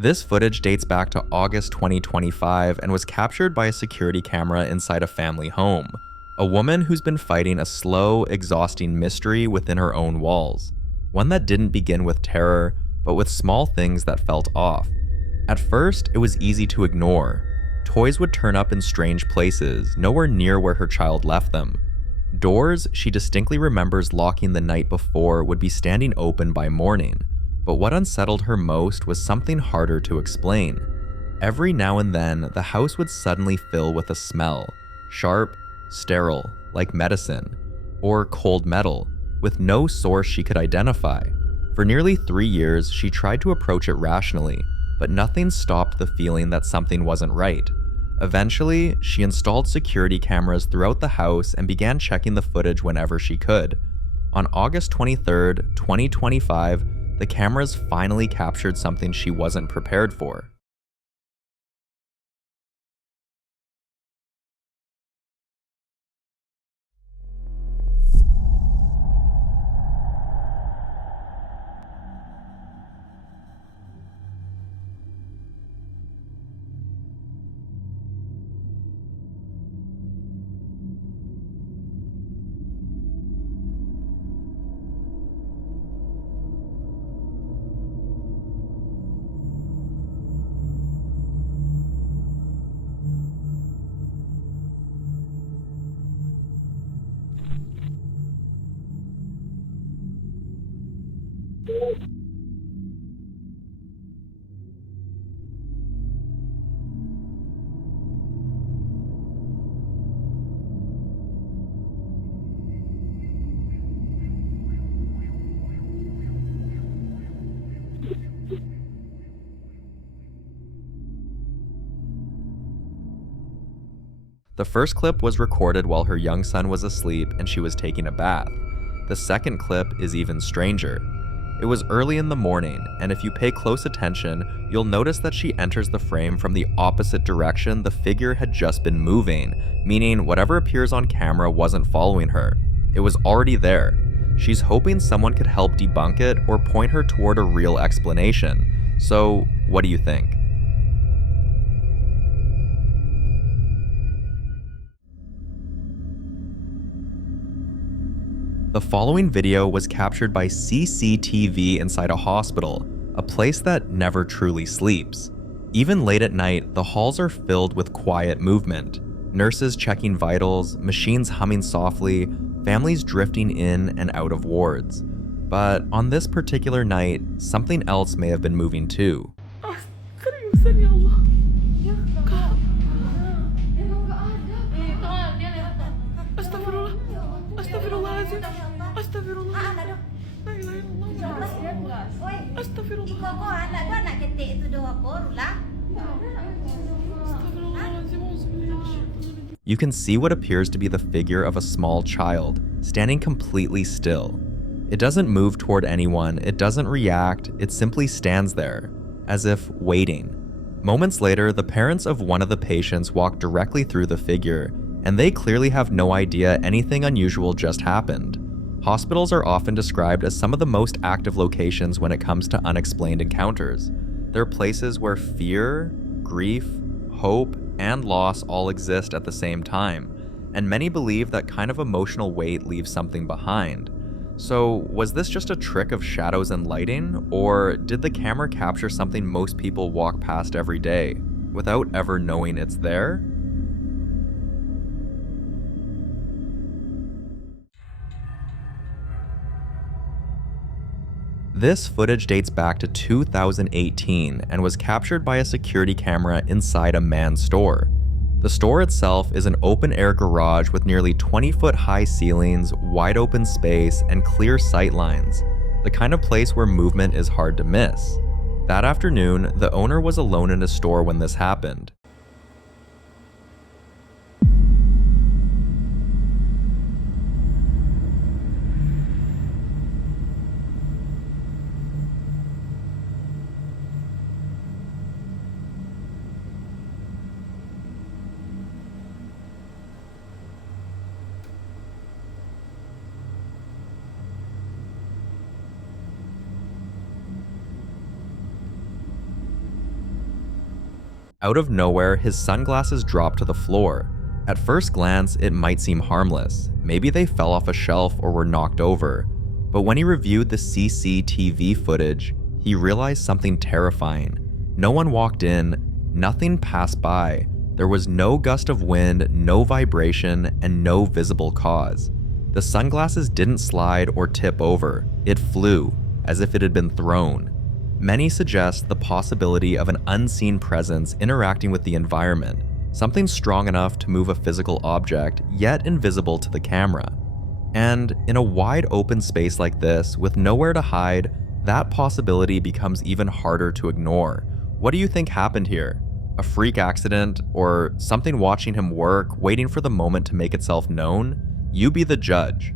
This footage dates back to August 2025 and was captured by a security camera inside a family home. A woman who's been fighting a slow, exhausting mystery within her own walls. One that didn't begin with terror, but with small things that felt off. At first, it was easy to ignore. Toys would turn up in strange places, nowhere near where her child left them. Doors she distinctly remembers locking the night before would be standing open by morning. But what unsettled her most was something harder to explain. Every now and then, the house would suddenly fill with a smell. Sharp, sterile, like medicine, or cold metal, with no source she could identify. For nearly 3 years, she tried to approach it rationally, but nothing stopped the feeling that something wasn't right. Eventually, she installed security cameras throughout the house and began checking the footage whenever she could. On August 23rd, 2025, the cameras finally captured something she wasn't prepared for. The first clip was recorded while her young son was asleep and she was taking a bath. The second clip is even stranger. It was early in the morning, and if you pay close attention, you'll notice that she enters the frame from the opposite direction the figure had just been moving, meaning whatever appears on camera wasn't following her. It was already there. She's hoping someone could help debunk it or point her toward a real explanation. So, what do you think? The following video was captured by CCTV inside a hospital, a place that never truly sleeps. Even late at night, the halls are filled with quiet movement. Nurses checking vitals, machines humming softly, families drifting in and out of wards. But on this particular night, something else may have been moving too. You can see what appears to be the figure of a small child, standing completely still. It doesn't move toward anyone, it doesn't react, it simply stands there, as if waiting. Moments later, the parents of one of the patients walk directly through the figure, and they clearly have no idea anything unusual just happened. Hospitals are often described as some of the most active locations when it comes to unexplained encounters. They're places where fear, grief, hope, and loss all exist at the same time, and many believe that kind of emotional weight leaves something behind. So, was this just a trick of shadows and lighting, or did the camera capture something most people walk past every day, without ever knowing it's there? This footage dates back to 2018 and was captured by a security camera inside a man's store. The store itself is an open-air garage with nearly 20-foot high ceilings, wide open space, and clear sight lines, the kind of place where movement is hard to miss. That afternoon, the owner was alone in his store when this happened. Out of nowhere, his sunglasses drop to the floor. At first glance, it might seem harmless. Maybe they fell off a shelf or were knocked over. But when he reviewed the CCTV footage, he realized something terrifying. No one walked in, nothing passed by. There was no gust of wind, no vibration, and no visible cause. The sunglasses didn't slide or tip over. It flew, as if it had been thrown. Many suggest the possibility of an unseen presence interacting with the environment, something strong enough to move a physical object, yet invisible to the camera. And in a wide open space like this, with nowhere to hide, that possibility becomes even harder to ignore. What do you think happened here? A freak accident, or something watching him work, waiting for the moment to make itself known? You be the judge.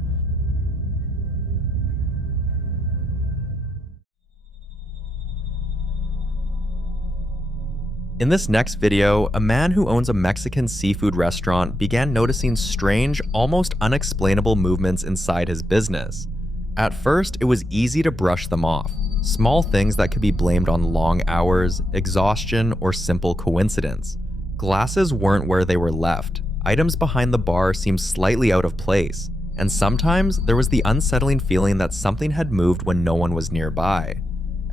In this next video, a man who owns a Mexican seafood restaurant began noticing strange, almost unexplainable movements inside his business. At first, it was easy to brush them off. Small things that could be blamed on long hours, exhaustion, or simple coincidence. Glasses weren't where they were left. Items behind the bar seemed slightly out of place. And sometimes, there was the unsettling feeling that something had moved when no one was nearby.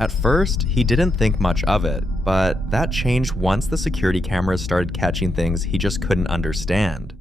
At first, he didn't think much of it, but that changed once the security cameras started catching things he just couldn't understand.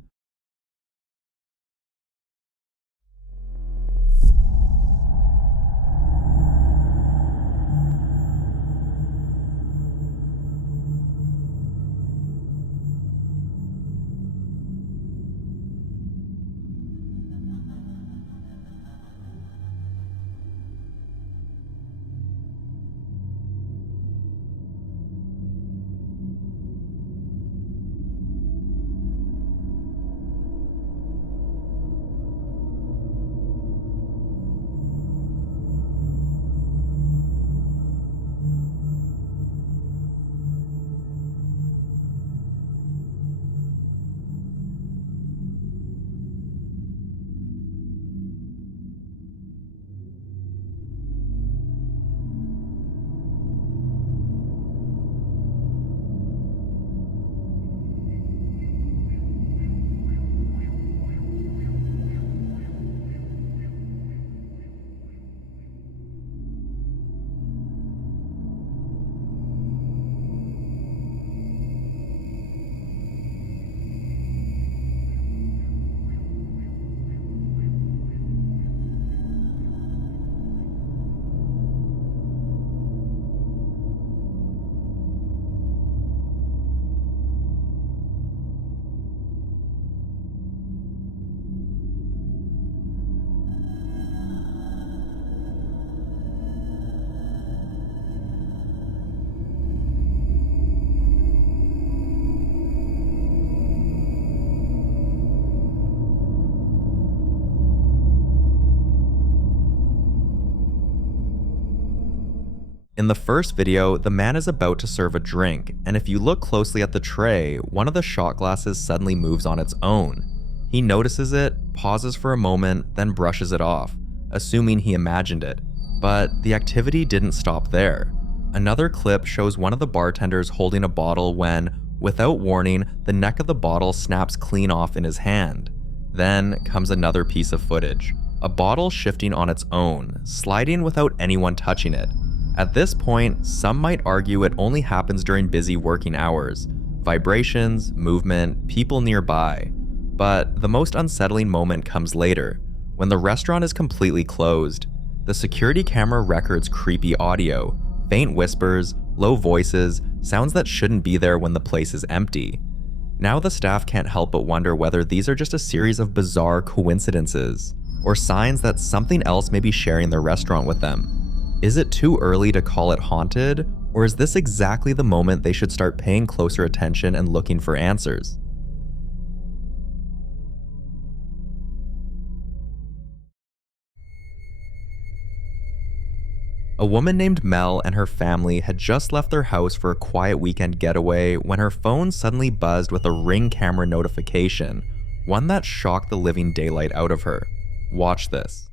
In the first video, the man is about to serve a drink, and if you look closely at the tray, one of the shot glasses suddenly moves on its own. He notices it, pauses for a moment, then brushes it off, assuming he imagined it. But the activity didn't stop there. Another clip shows one of the bartenders holding a bottle when, without warning, the neck of the bottle snaps clean off in his hand. Then comes another piece of footage. A bottle shifting on its own, sliding without anyone touching it. At this point, some might argue it only happens during busy working hours. Vibrations, movement, people nearby. But the most unsettling moment comes later, when the restaurant is completely closed. The security camera records creepy audio, faint whispers, low voices, sounds that shouldn't be there when the place is empty. Now the staff can't help but wonder whether these are just a series of bizarre coincidences, or signs that something else may be sharing their restaurant with them. Is it too early to call it haunted, or is this exactly the moment they should start paying closer attention and looking for answers? A woman named Mel and her family had just left their house for a quiet weekend getaway when her phone suddenly buzzed with a Ring camera notification, one that shocked the living daylight out of her. Watch this.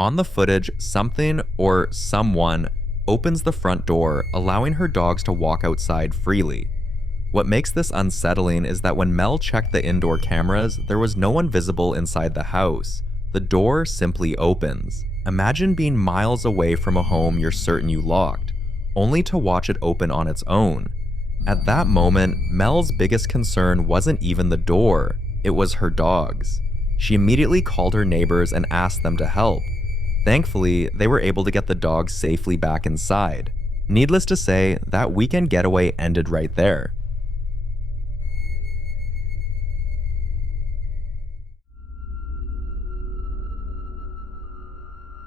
On the footage, something or someone opens the front door, allowing her dogs to walk outside freely. What makes this unsettling is that when Mel checked the indoor cameras, there was no one visible inside the house. The door simply opens. Imagine being miles away from a home you're certain you locked, only to watch it open on its own. At that moment, Mel's biggest concern wasn't even the door, it was her dogs. She immediately called her neighbors and asked them to help. Thankfully, they were able to get the dogs safely back inside. Needless to say, that weekend getaway ended right there.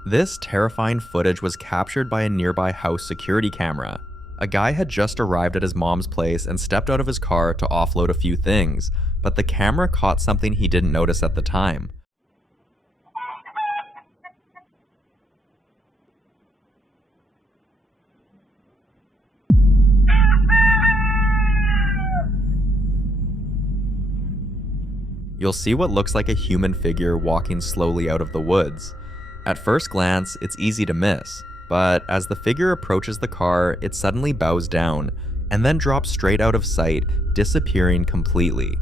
This terrifying footage was captured by a nearby house security camera. A guy had just arrived at his mom's place and stepped out of his car to offload a few things, but the camera caught something he didn't notice at the time. You'll see what looks like a human figure walking slowly out of the woods. At first glance, it's easy to miss, but as the figure approaches the car, it suddenly bows down, and then drops straight out of sight, disappearing completely.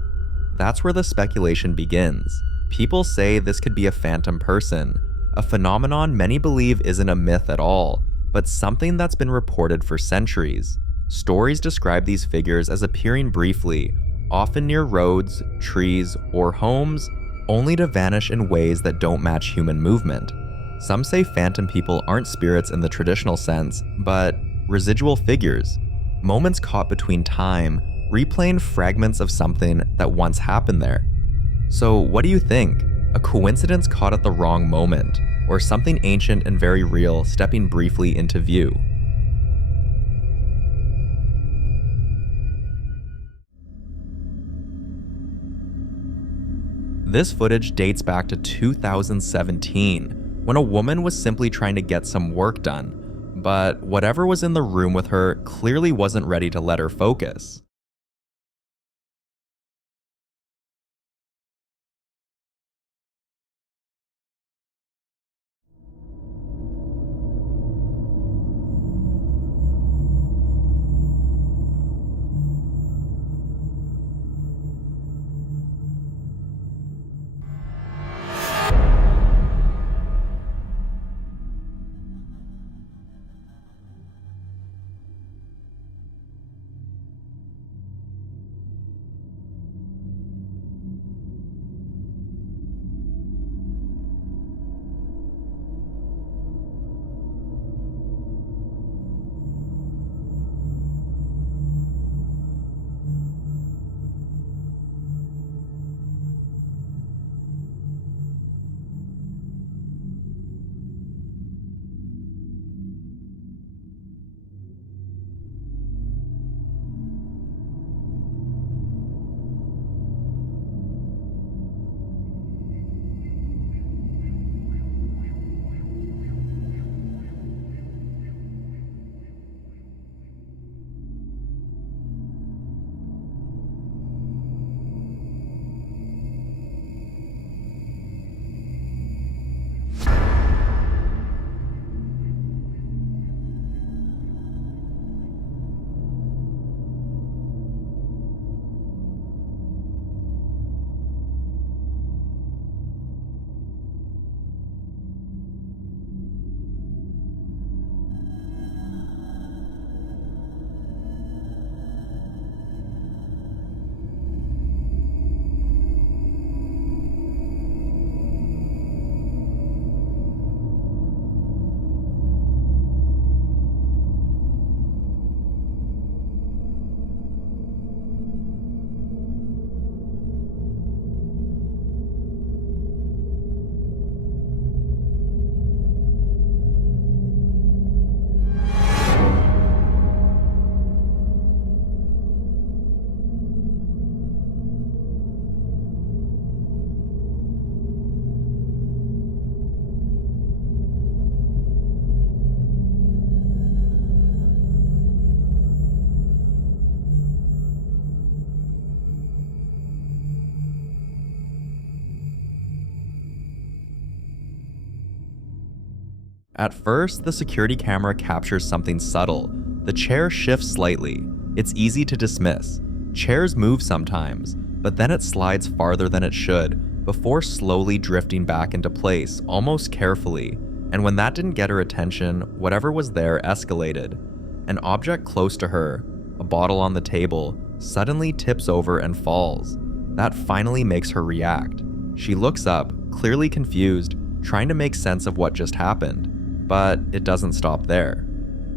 That's where the speculation begins. People say this could be a phantom person, a phenomenon many believe isn't a myth at all, but something that's been reported for centuries. Stories describe these figures as appearing briefly, often near roads, trees, or homes, only to vanish in ways that don't match human movement. Some say phantom people aren't spirits in the traditional sense, but residual figures, moments caught between time, replaying fragments of something that once happened there. So what do you think? A coincidence caught at the wrong moment, or something ancient and very real stepping briefly into view? This footage dates back to 2017, when a woman was simply trying to get some work done, but whatever was in the room with her clearly wasn't ready to let her focus. At first, the security camera captures something subtle. The chair shifts slightly. It's easy to dismiss. Chairs move sometimes, but then it slides farther than it should, before slowly drifting back into place, almost carefully. And when that didn't get her attention, whatever was there escalated. An object close to her, a bottle on the table, suddenly tips over and falls. That finally makes her react. She looks up, clearly confused, trying to make sense of what just happened. But it doesn't stop there.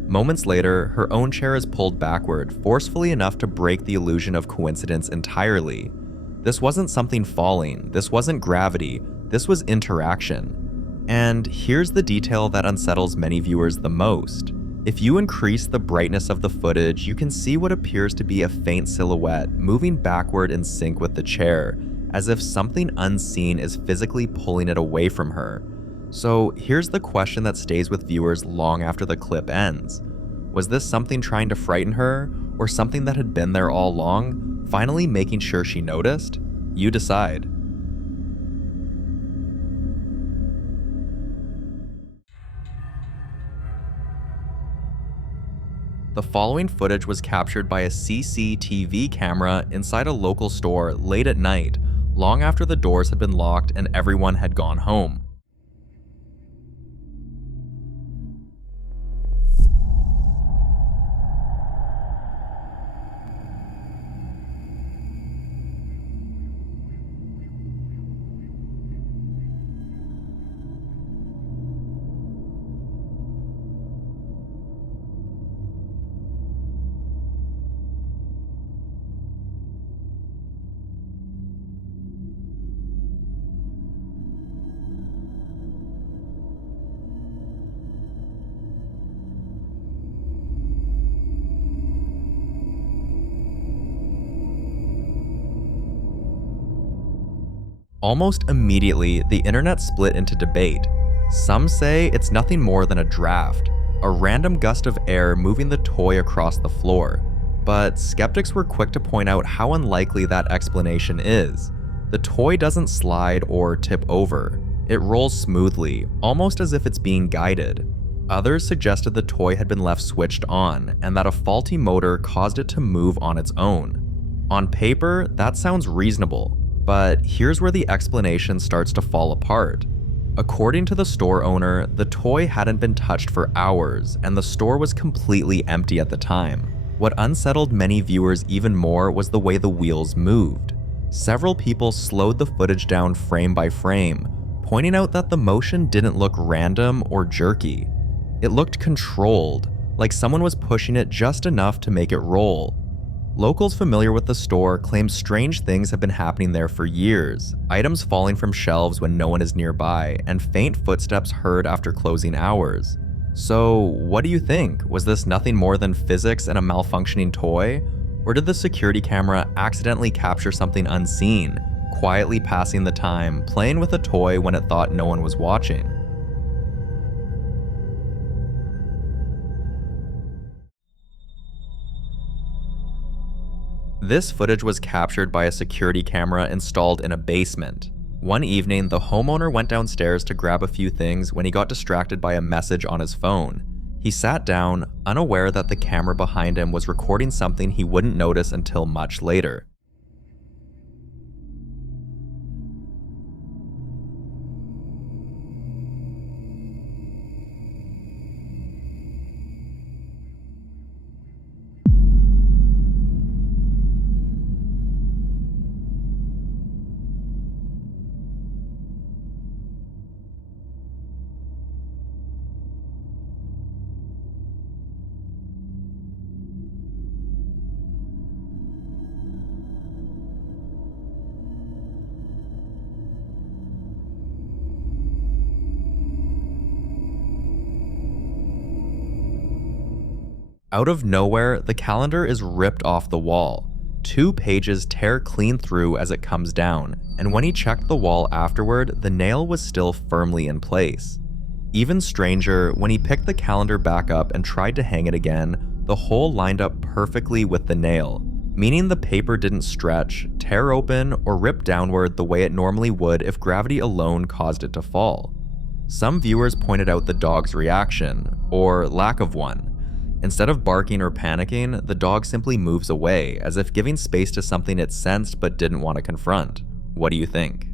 Moments later, her own chair is pulled backward, forcefully enough to break the illusion of coincidence entirely. This wasn't something falling, this wasn't gravity, this was interaction. And here's the detail that unsettles many viewers the most. If you increase the brightness of the footage, you can see what appears to be a faint silhouette moving backward in sync with the chair, as if something unseen is physically pulling it away from her. So here's the question that stays with viewers long after the clip ends. Was this something trying to frighten her, or something that had been there all along, finally making sure she noticed? You decide. The following footage was captured by a CCTV camera inside a local store late at night, long after the doors had been locked and everyone had gone home. Almost immediately, the internet split into debate. Some say it's nothing more than a draft, a random gust of air moving the toy across the floor. But skeptics were quick to point out how unlikely that explanation is. The toy doesn't slide or tip over. It rolls smoothly, almost as if it's being guided. Others suggested the toy had been left switched on, and that a faulty motor caused it to move on its own. On paper, that sounds reasonable. But here's where the explanation starts to fall apart. According to the store owner, the toy hadn't been touched for hours, and the store was completely empty at the time. What unsettled many viewers even more was the way the wheels moved. Several people slowed the footage down frame by frame, pointing out that the motion didn't look random or jerky. It looked controlled, like someone was pushing it just enough to make it roll. Locals familiar with the store claim strange things have been happening there for years, items falling from shelves when no one is nearby, and faint footsteps heard after closing hours. So, what do you think? Was this nothing more than physics and a malfunctioning toy? Or did the security camera accidentally capture something unseen, quietly passing the time, playing with a toy when it thought no one was watching? This footage was captured by a security camera installed in a basement. One evening, the homeowner went downstairs to grab a few things when he got distracted by a message on his phone. He sat down, unaware that the camera behind him was recording something he wouldn't notice until much later. Out of nowhere, the calendar is ripped off the wall. 2 pages tear clean through as it comes down, and when he checked the wall afterward, the nail was still firmly in place. Even stranger, when he picked the calendar back up and tried to hang it again, the hole lined up perfectly with the nail, meaning the paper didn't stretch, tear open, or rip downward the way it normally would if gravity alone caused it to fall. Some viewers pointed out the dog's reaction, or lack of one. Instead of barking or panicking, the dog simply moves away, as if giving space to something it sensed but didn't want to confront. What do you think?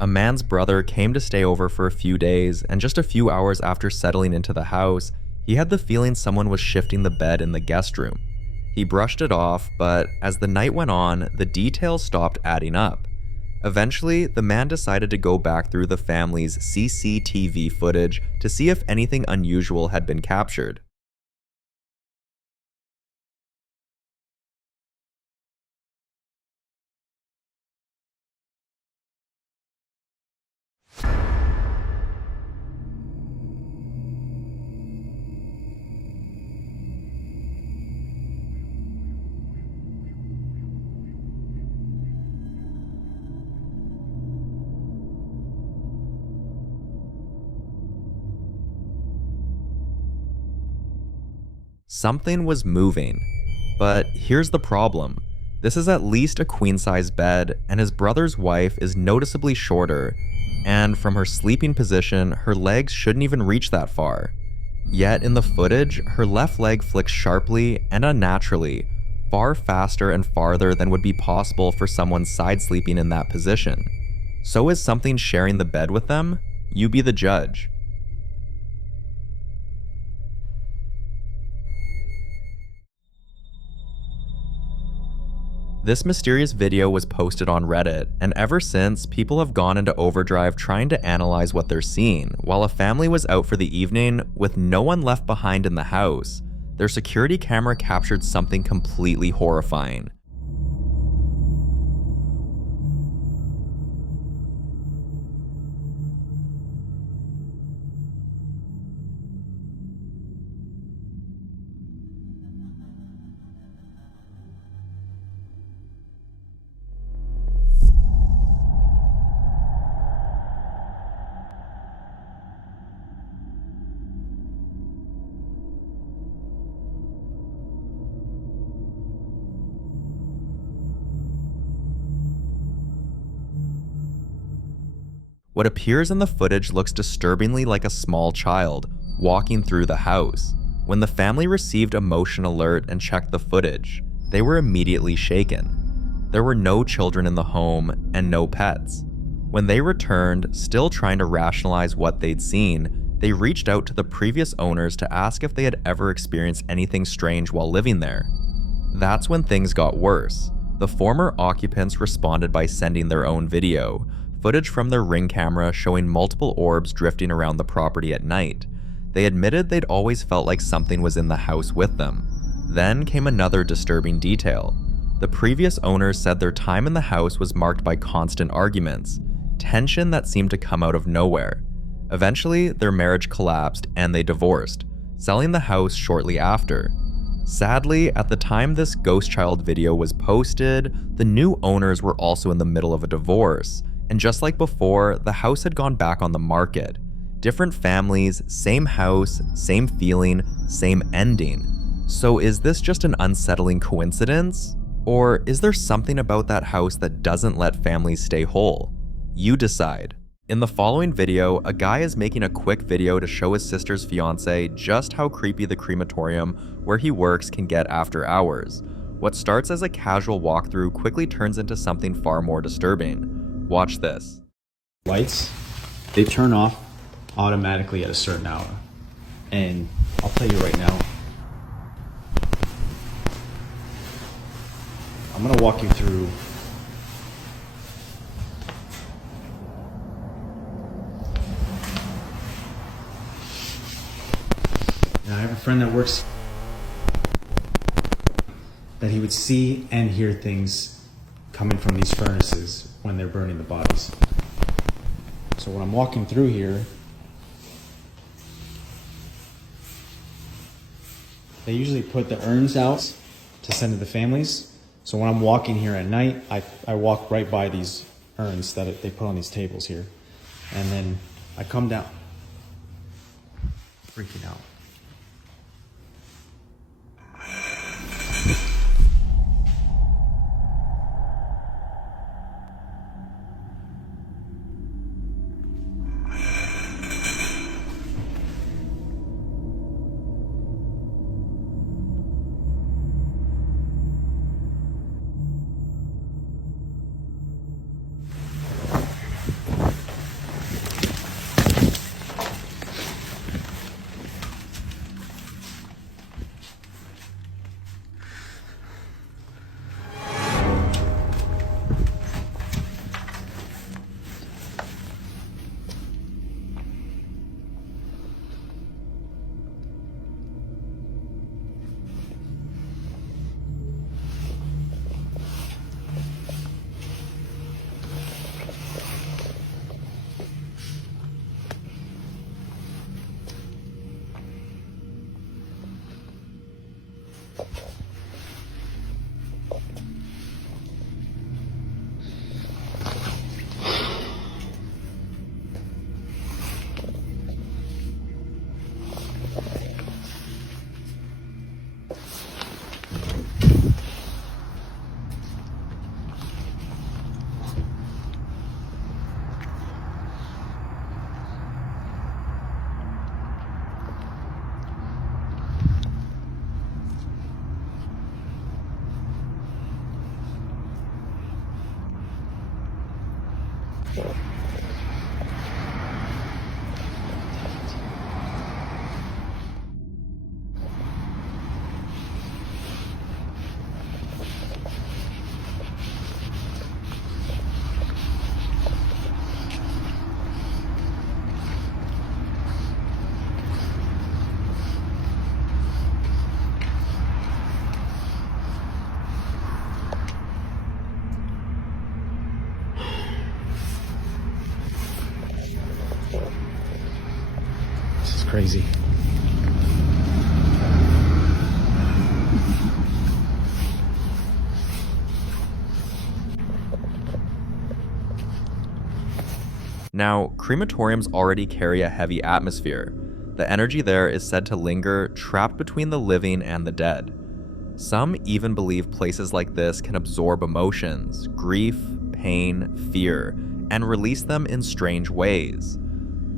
A man's brother came to stay over for a few days, and just a few hours after settling into the house, he had the feeling someone was shifting the bed in the guest room. He brushed it off, but as the night went on, the details stopped adding up. Eventually, the man decided to go back through the family's CCTV footage to see if anything unusual had been captured. Something was moving. But here's the problem. This is at least a queen-size bed, and his brother's wife is noticeably shorter, and from her sleeping position, her legs shouldn't even reach that far. Yet in the footage, her left leg flicks sharply and unnaturally, far faster and farther than would be possible for someone side sleeping in that position. So is something sharing the bed with them? You be the judge. This mysterious video was posted on Reddit, and ever since, people have gone into overdrive trying to analyze what they're seeing. While a family was out for the evening, with no one left behind in the house, their security camera captured something completely horrifying. What appears in the footage looks disturbingly like a small child walking through the house. When the family received a motion alert and checked the footage, they were immediately shaken. There were no children in the home and no pets. When they returned, still trying to rationalize what they'd seen, they reached out to the previous owners to ask if they had ever experienced anything strange while living there. That's when things got worse. The former occupants responded by sending their own video, footage from their Ring camera showing multiple orbs drifting around the property at night. They admitted they'd always felt like something was in the house with them. Then came another disturbing detail. The previous owners said their time in the house was marked by constant arguments, tension that seemed to come out of nowhere. Eventually, their marriage collapsed and they divorced, selling the house shortly after. Sadly, at the time this ghost child video was posted, the new owners were also in the middle of a divorce. And just like before, the house had gone back on the market. Different families, same house, same feeling, same ending. So is this just an unsettling coincidence? Or is there something about that house that doesn't let families stay whole? You decide. In the following video, a guy is making a quick video to show his sister's fiance just how creepy the crematorium where he works can get after hours. What starts as a casual walkthrough quickly turns into something far more disturbing. Watch this. Lights, they turn off automatically at a certain hour. And I'll tell you right now, I'm gonna walk you through now. I have a friend that works that he would see and hear things coming from these furnaces when they're burning the bodies. So when I'm walking through here, they usually put the urns out to send to the families. So when I'm walking here at night, I walk right by these urns that they put on these tables here. And then I come down, freaking out. This is crazy. Now, crematoriums already carry a heavy atmosphere. The energy there is said to linger, trapped between the living and the dead. Some even believe places like this can absorb emotions, grief, pain, fear, and release them in strange ways.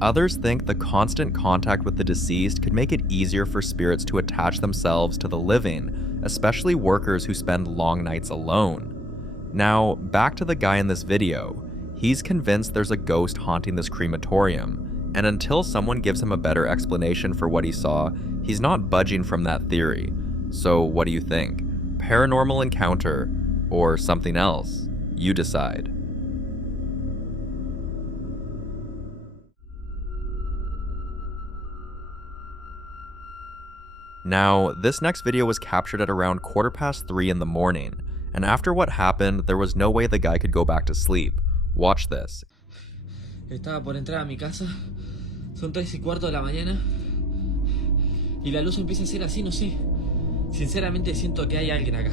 Others think the constant contact with the deceased could make it easier for spirits to attach themselves to the living, especially workers who spend long nights alone. Now, back to the guy in this video. He's convinced there's a ghost haunting this crematorium, and until someone gives him a better explanation for what he saw, he's not budging from that theory. So what do you think? Paranormal encounter, or something else? You decide. Now, this next video was captured at around 3:15 in the morning, and after what happened, there was no way the guy could go back to sleep. Watch this. Estaba por entrar a mi casa, son 3:15 de la mañana, y la luz empieza a ser así, no sé. Sinceramente siento que hay alguien acá.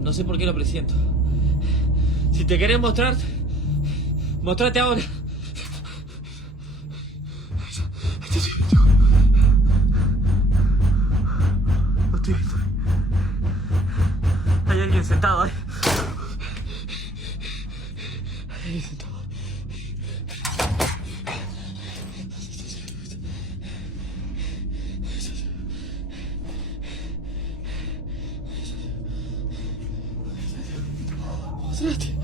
No sé por qué lo presiento. Si te querés mostrar, mostrate ahora. Hay alguien sentado ahí. Hay alguien sentado. Mostrate.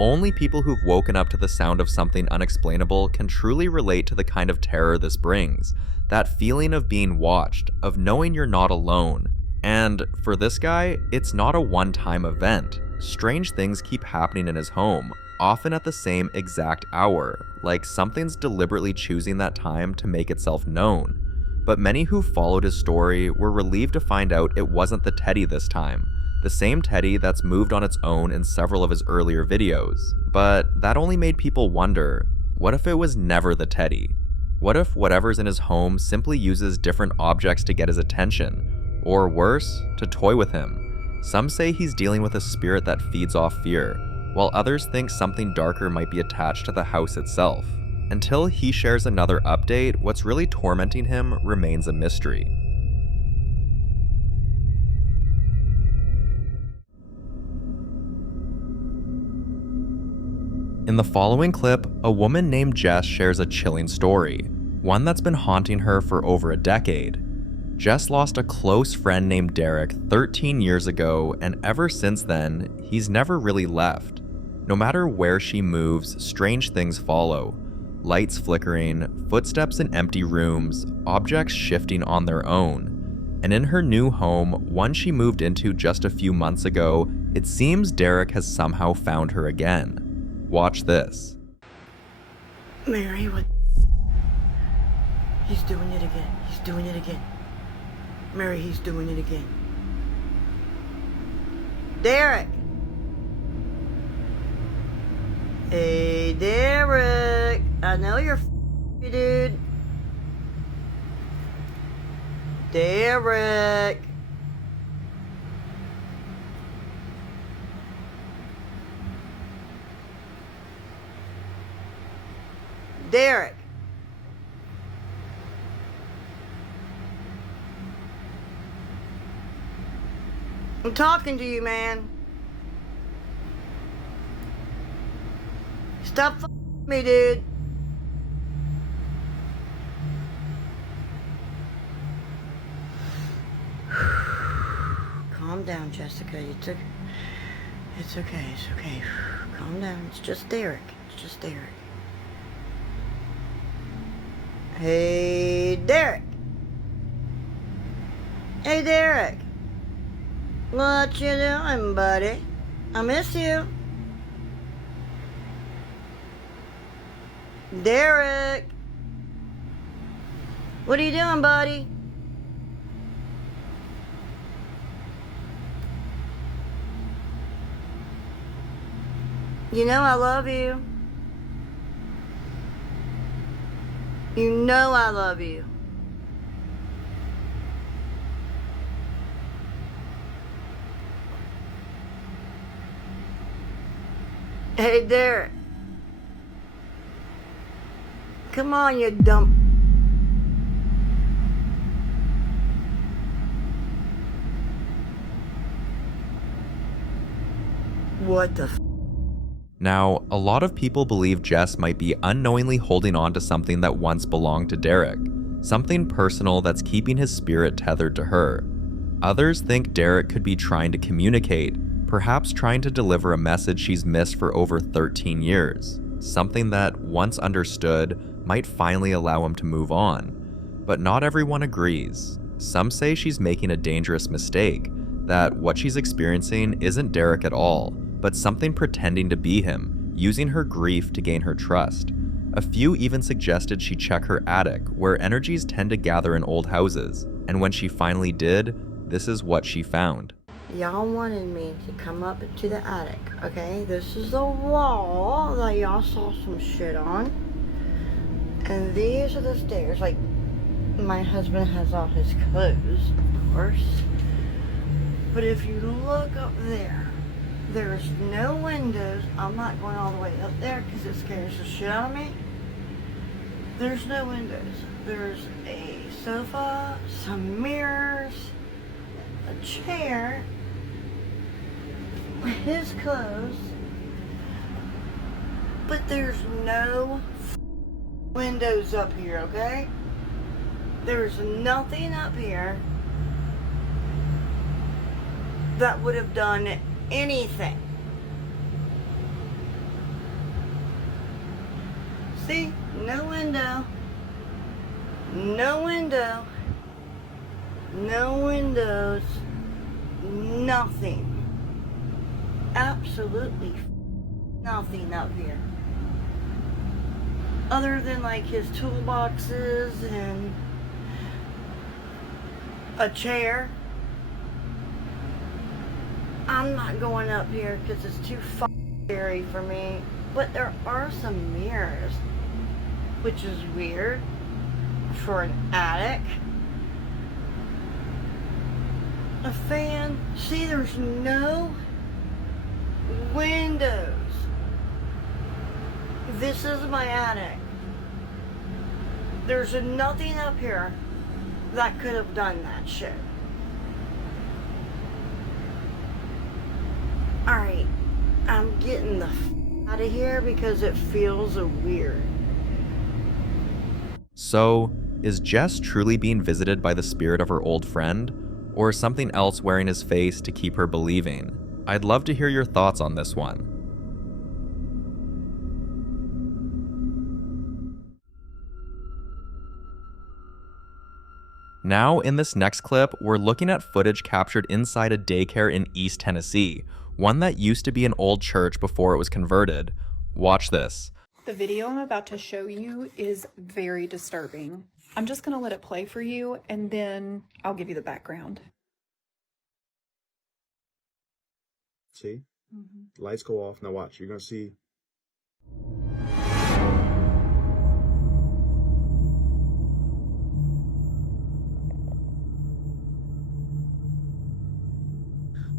Only people who've woken up to the sound of something unexplainable can truly relate to the kind of terror this brings. That feeling of being watched, of knowing you're not alone. And for this guy, it's not a one-time event. Strange things keep happening in his home, often at the same exact hour, like something's deliberately choosing that time to make itself known. But many who followed his story were relieved to find out it wasn't the Teddy this time. The same Teddy that's moved on its own in several of his earlier videos. But that only made people wonder, what if it was never the Teddy? What if whatever's in his home simply uses different objects to get his attention? Or worse, to toy with him? Some say he's dealing with a spirit that feeds off fear, while others think something darker might be attached to the house itself. Until he shares another update, what's really tormenting him remains a mystery. In the following clip, a woman named Jess shares a chilling story, one that's been haunting her for over a decade. Jess lost a close friend named Derek 13 years ago, and ever since then, he's never really left. No matter where she moves, strange things follow. Lights flickering, footsteps in empty rooms, objects shifting on their own. And in her new home, one she moved into just a few months ago, it seems Derek has somehow found her again. Watch this. Mary, what? He's doing it again. He's doing it again. Mary, he's doing it again. Derek! Hey, Derek! I know you're dude. Derek! Derek! I'm talking to you, man. Stop f***ing me, dude. down, Jessica. It's okay. It's okay. Calm down. It's just Derek. It's just Derek. Hey, Derek. Hey, Derek. What you doing, buddy? I miss you. Derek. What are you doing, buddy? You know I love you. You know I love you. Hey, Derek. Come on, you dumb... What the f... Now, a lot of people believe Jess might be unknowingly holding on to something that once belonged to Derek, something personal that's keeping his spirit tethered to her. Others think Derek could be trying to communicate, perhaps trying to deliver a message she's missed for over 13 years, something that, once understood, might finally allow him to move on. But not everyone agrees. Some say she's making a dangerous mistake, that what she's experiencing isn't Derek at all, but something pretending to be him, using her grief to gain her trust. A few even suggested she check her attic, where energies tend to gather in old houses, and when she finally did, this is what she found. Y'all wanted me to come up to the attic, okay? This is the wall that y'all saw some shit on. And these are the stairs. Like, my husband has all his clothes, of course. But if you look up there, there's no windows. I'm not going all the way up there because it scares the shit out of me. There's no windows. There's a sofa, some mirrors, a chair, his clothes, but there's no windows up here, okay? There's nothing up here that would have done anything. See? No window. No window. No windows. Nothing. Absolutely nothing up here. Other than like his toolboxes and a chair. I'm not going up here because it's too scary for me. But there are some mirrors, which is weird for an attic. A fan. See, there's no windows. This is my attic. There's nothing up here that could have done that shit. Alright, I'm getting the out of here because it feels weird. So, is Jess truly being visited by the spirit of her old friend, or something else wearing his face to keep her believing? I'd love to hear your thoughts on this one. Now, in this next clip, we're looking at footage captured inside a daycare in East Tennessee, one that used to be an old church before it was converted. Watch this. The video I'm about to show you is very disturbing. I'm just going to let it play for you, and then I'll give you the background. See? Lights go off. Now watch. You're going to see.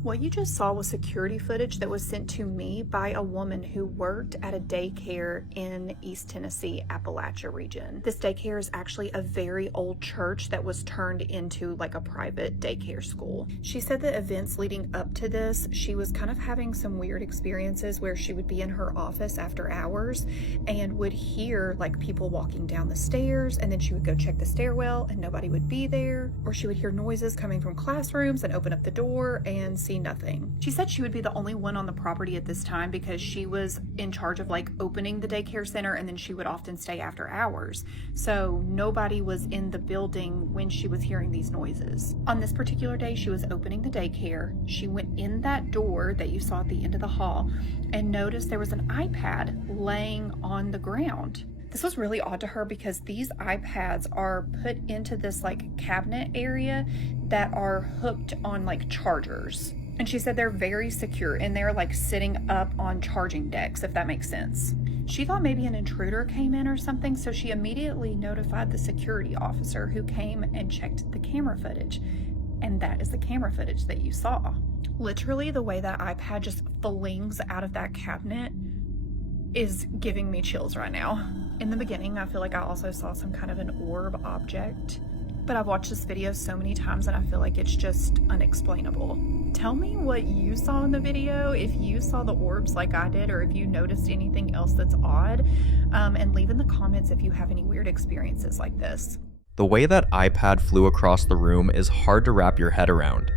What you just saw was security footage that was sent to me by a woman who worked at a daycare in East Tennessee, Appalachia region. This daycare is actually a very old church that was turned into like a private daycare school. She said that events leading up to this, she was kind of having some weird experiences where she would be in her office after hours and would hear like people walking down the stairs, and then she would go check the stairwell and nobody would be there, or she would hear noises coming from classrooms and open up the door and see nothing. She said she would be the only one on the property at this time because she was in charge of like opening the daycare center, and then she would often stay after hours. So nobody was in the building when she was hearing these noises. On this particular day, she was opening the daycare. She went in that door that you saw at the end of the hall and noticed there was an iPad laying on the ground. This was really odd to her because these iPads are put into this like cabinet area that are hooked on like chargers. And she said they're very secure and they're like sitting up on charging decks, if that makes sense. She thought maybe an intruder came in or something, so she immediately notified the security officer who came and checked the camera footage. And that is the camera footage that you saw. Literally, the way that iPad just flings out of that cabinet is giving me chills right now. In the beginning, I feel like I also saw some kind of an orb object, but I've watched this video so many times and I feel like it's just unexplainable. Tell me what you saw in the video, if you saw the orbs like I did, or if you noticed anything else that's odd, and leave in the comments if you have any weird experiences like this. The way that iPad flew across the room is hard to wrap your head around.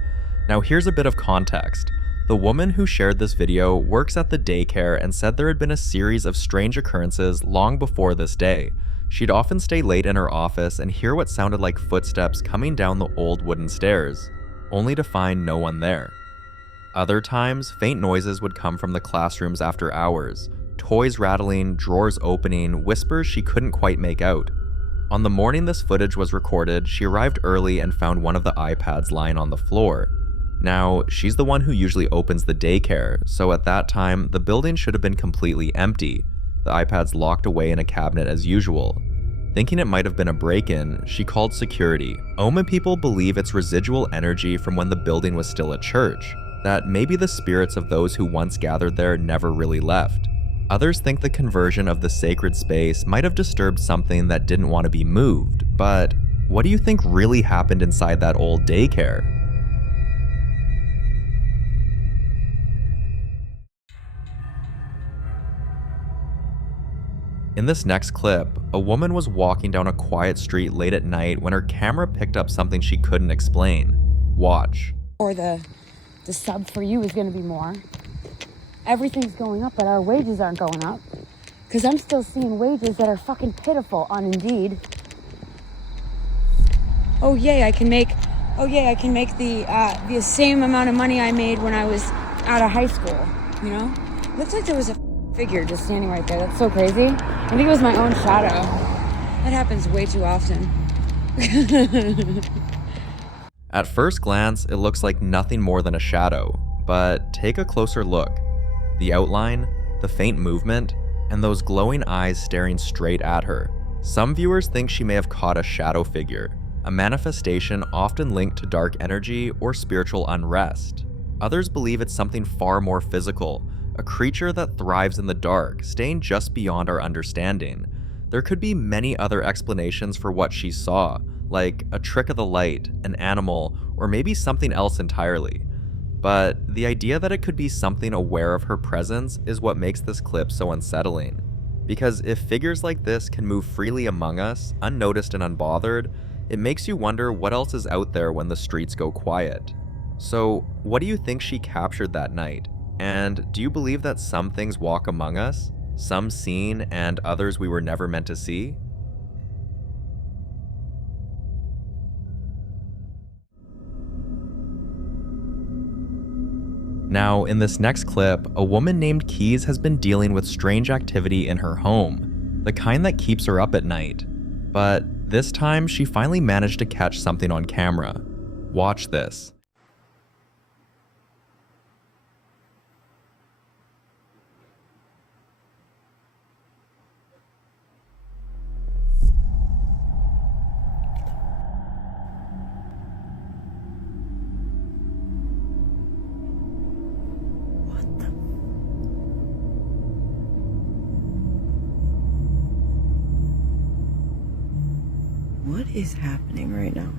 Now here's a bit of context. The woman who shared this video works at the daycare and said there had been a series of strange occurrences long before this day. She'd often stay late in her office and hear what sounded like footsteps coming down the old wooden stairs, only to find no one there. Other times, faint noises would come from the classrooms after hours, toys rattling, drawers opening, whispers she couldn't quite make out. On the morning this footage was recorded, she arrived early and found one of the iPads lying on the floor. Now, she's the one who usually opens the daycare, so at that time, the building should have been completely empty, the iPads locked away in a cabinet as usual. Thinking it might have been a break-in, she called security. Omen people believe it's residual energy from when the building was still a church, that maybe the spirits of those who once gathered there never really left. Others think the conversion of the sacred space might have disturbed something that didn't want to be moved, but what do you think really happened inside that old daycare? In this next clip, a woman was walking down a quiet street late at night when her camera picked up something she couldn't explain. Watch. Or the sub for you is going to be more. Everything's going up, but our wages aren't going up. Because I'm still seeing wages that are fucking pitiful on Indeed. Oh yay, I can make the same amount of money I made when I was out of high school, you know? Looks like there was a figure just standing right there. That's so crazy. I think it was my own shadow. That happens way too often. At first glance, it looks like nothing more than a shadow, but take a closer look. The outline, the faint movement, and those glowing eyes staring straight at her. Some viewers think she may have caught a shadow figure, a manifestation often linked to dark energy or spiritual unrest. Others believe it's something far more physical, a creature that thrives in the dark, staying just beyond our understanding. There could be many other explanations for what she saw, like a trick of the light, an animal, or maybe something else entirely. But the idea that it could be something aware of her presence is what makes this clip so unsettling. Because if figures like this can move freely among us, unnoticed and unbothered, it makes you wonder what else is out there when the streets go quiet. So, what do you think she captured that night? And do you believe that some things walk among us, some seen and others we were never meant to see? Now, in this next clip, a woman named Keys has been dealing with strange activity in her home, the kind that keeps her up at night. But this time, she finally managed to catch something on camera. Watch this. What is happening right now?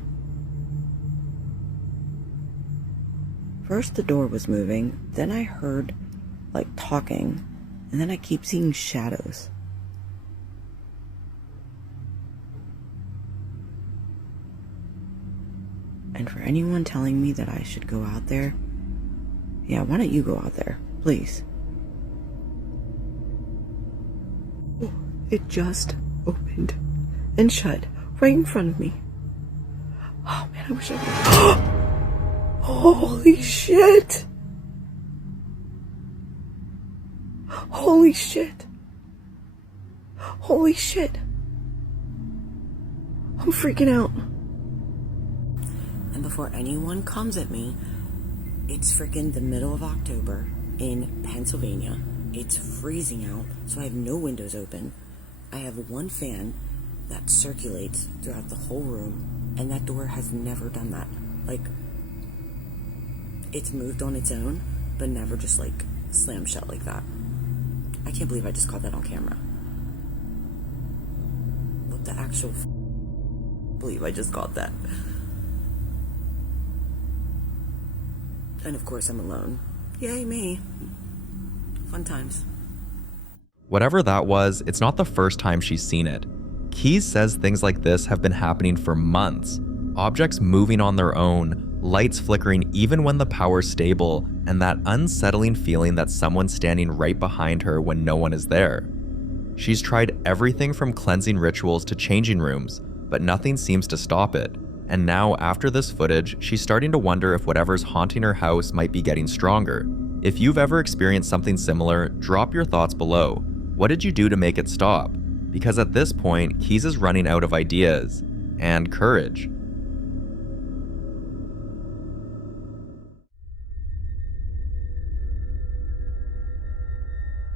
First the door was moving, then I heard like talking, and then I keep seeing shadows. And for anyone telling me that I should go out there, yeah, why don't you go out there, please? Oh, it just opened and shut right in front of me. Oh man, I wish I could. Holy shit! Holy shit! Holy shit! I'm freaking out. And before anyone comes at me, it's freaking the middle of October in Pennsylvania. It's freezing out, so I have no windows open. I have one fan that circulates throughout the whole room, and that door has never done that. Like, it's moved on its own, but never just like slammed shut like that. I can't believe I just caught that on camera. What the actual believe I just caught that. And of course I'm alone. Yay me. Fun times. Whatever that was, it's not the first time she's seen it. Keys says things like this have been happening for months. Objects moving on their own, lights flickering even when the power's stable, and that unsettling feeling that someone's standing right behind her when no one is there. She's tried everything from cleansing rituals to changing rooms, but nothing seems to stop it. And now, after this footage, she's starting to wonder if whatever's haunting her house might be getting stronger. If you've ever experienced something similar, drop your thoughts below. What did you do to make it stop? Because at this point, Keys is running out of ideas and courage.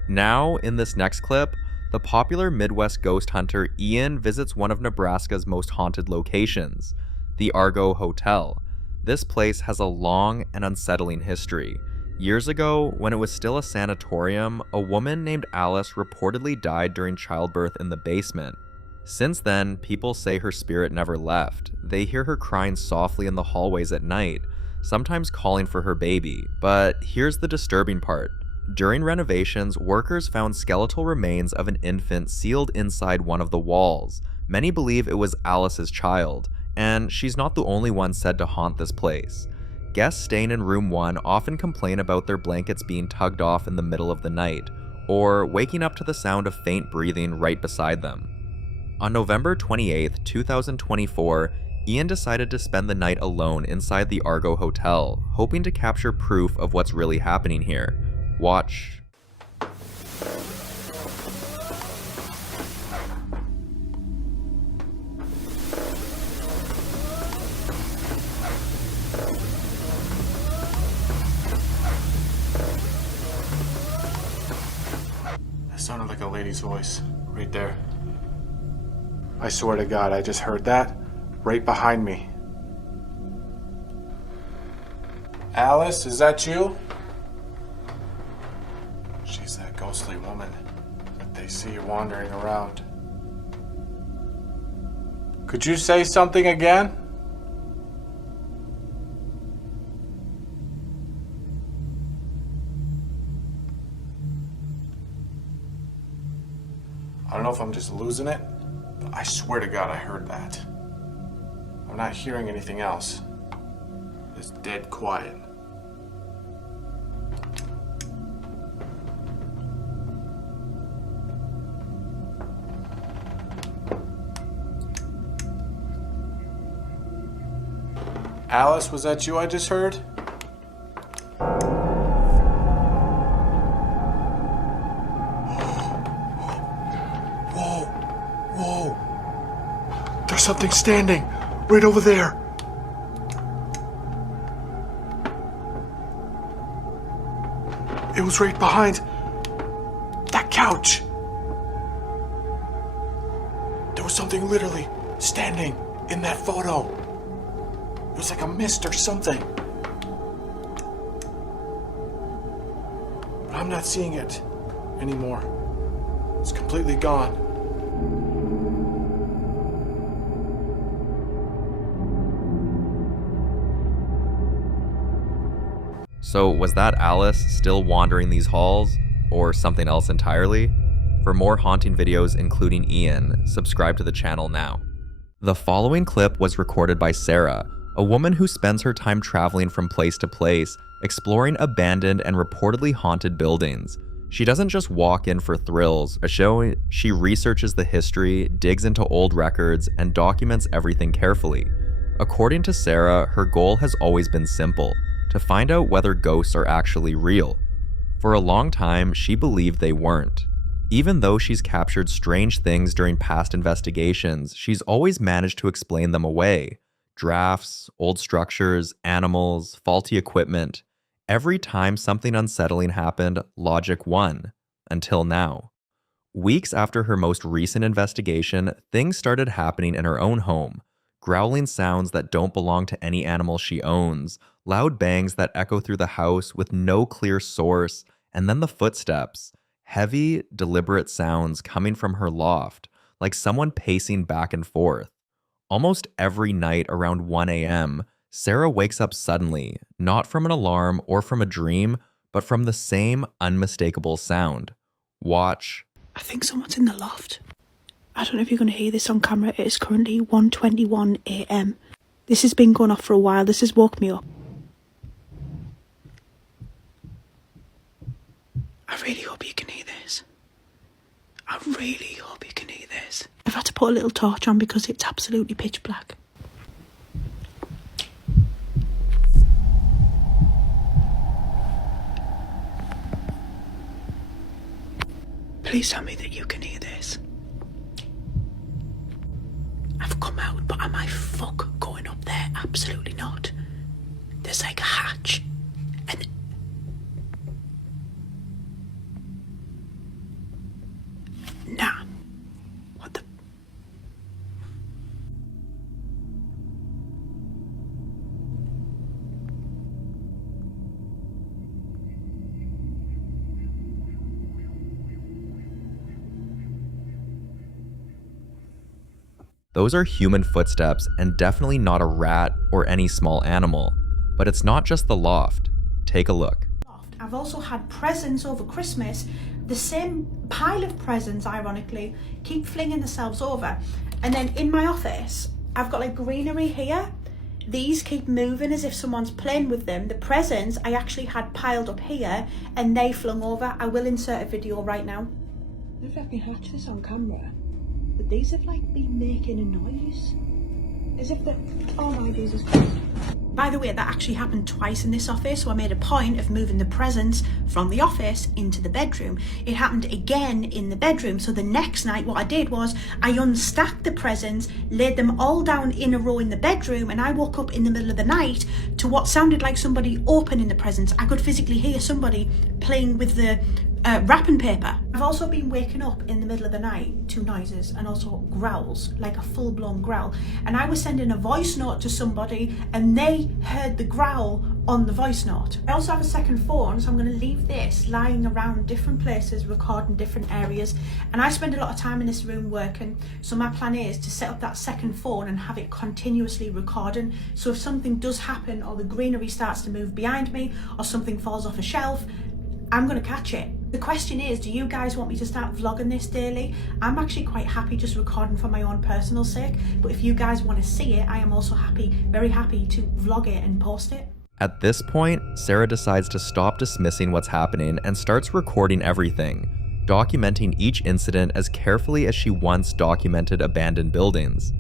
Now, in this next clip, the popular Midwest ghost hunter Ian visits one of Nebraska's most haunted locations, the Argo Hotel. This place has a long and unsettling history. Years ago, when it was still a sanatorium, a woman named Alice reportedly died during childbirth in the basement. Since then, people say her spirit never left. They hear her crying softly in the hallways at night, sometimes calling for her baby. But here's the disturbing part. During renovations, workers found skeletal remains of an infant sealed inside one of the walls. Many believe it was Alice's child, and she's not the only one said to haunt this place. Guests staying in room 1 often complain about their blankets being tugged off in the middle of the night, or waking up to the sound of faint breathing right beside them. On November 28, 2024, Ian decided to spend the night alone inside the Argo Hotel, hoping to capture proof of what's really happening here. Watch. That sounded like a lady's voice, right there. I swear to God, I just heard that right behind me. Alice, is that you? She's that ghostly woman that they see wandering around. Could you say something again? I don't know if I'm just losing it, but I swear to God I heard that. I'm not hearing anything else. It's dead quiet. Alice, was that you I just heard? Whoa, whoa. There's something standing right over there. It was right behind that couch. There was something literally standing in that photo. It was like a mist or something. But I'm not seeing it anymore. It's completely gone. So was that Alice still wandering these halls, or something else entirely? For more haunting videos including Ian, subscribe to the channel now. The following clip was recorded by Sarah, a woman who spends her time traveling from place to place, exploring abandoned and reportedly haunted buildings. She doesn't just walk in for thrills, she researches the history, digs into old records, and documents everything carefully. According to Sarah, her goal has always been simple: to find out whether ghosts are actually real. For a long time, she believed they weren't. Even though she's captured strange things during past investigations, she's always managed to explain them away. Drafts, old structures, animals, faulty equipment. Every time something unsettling happened, logic won. Until now. Weeks after her most recent investigation, things started happening in her own home. Growling sounds that don't belong to any animal she owns, loud bangs that echo through the house with no clear source, and then the footsteps. Heavy, deliberate sounds coming from her loft, like someone pacing back and forth. Almost every night around 1 a.m., Sarah wakes up suddenly, not from an alarm or from a dream, but from the same unmistakable sound. Watch. I think someone's in the loft. I don't know if you're going to hear this on camera. It is currently 1:21 a.m. This has been going off for a while. This has woke me up. I really hope you can hear this. I really hope you can hear this. I've had to put a little torch on because it's absolutely pitch black. Please tell me that you can hear this. I've come out, but am I fuck going up there? Absolutely not. There's like a hatch. And nah. What the? Those are human footsteps and definitely not a rat or any small animal. But it's not just the loft. Take a look. I've also had presents over Christmas. The same pile of presents, ironically, keep flinging themselves over. And then in my office, I've got like greenery here. These keep moving as if someone's playing with them. The presents I actually had piled up here and they flung over. I will insert a video right now. I don't know if I can catch this on camera, but these have like been making a noise. As if they're, oh my Jesus Christ. By the way, that actually happened twice in this office, so I made a point of moving the presents from the office into the bedroom. It happened again in the bedroom, so the next night what I did was I unstacked the presents, laid them all down in a row in the bedroom, and I woke up in the middle of the night to what sounded like somebody opening the presents. I could physically hear somebody playing with the wrapping paper. I've also been waking up in the middle of the night to noises and also growls, like a full-blown growl. And I was sending a voice note to somebody and they heard the growl on the voice note. I also have a second phone, so I'm going to leave this lying around different places, recording different areas. And I spend a lot of time in this room working, so my plan is to set up that second phone and have it continuously recording. So if something does happen or the greenery starts to move behind me or something falls off a shelf, I'm going to catch it. The question is, do you guys want me to start vlogging this daily? I'm actually quite happy just recording for my own personal sake, but if you guys want to see it, I am also happy, very happy to vlog it and post it. At this point, Sarah decides to stop dismissing what's happening and starts recording everything, documenting each incident as carefully as she once documented abandoned buildings.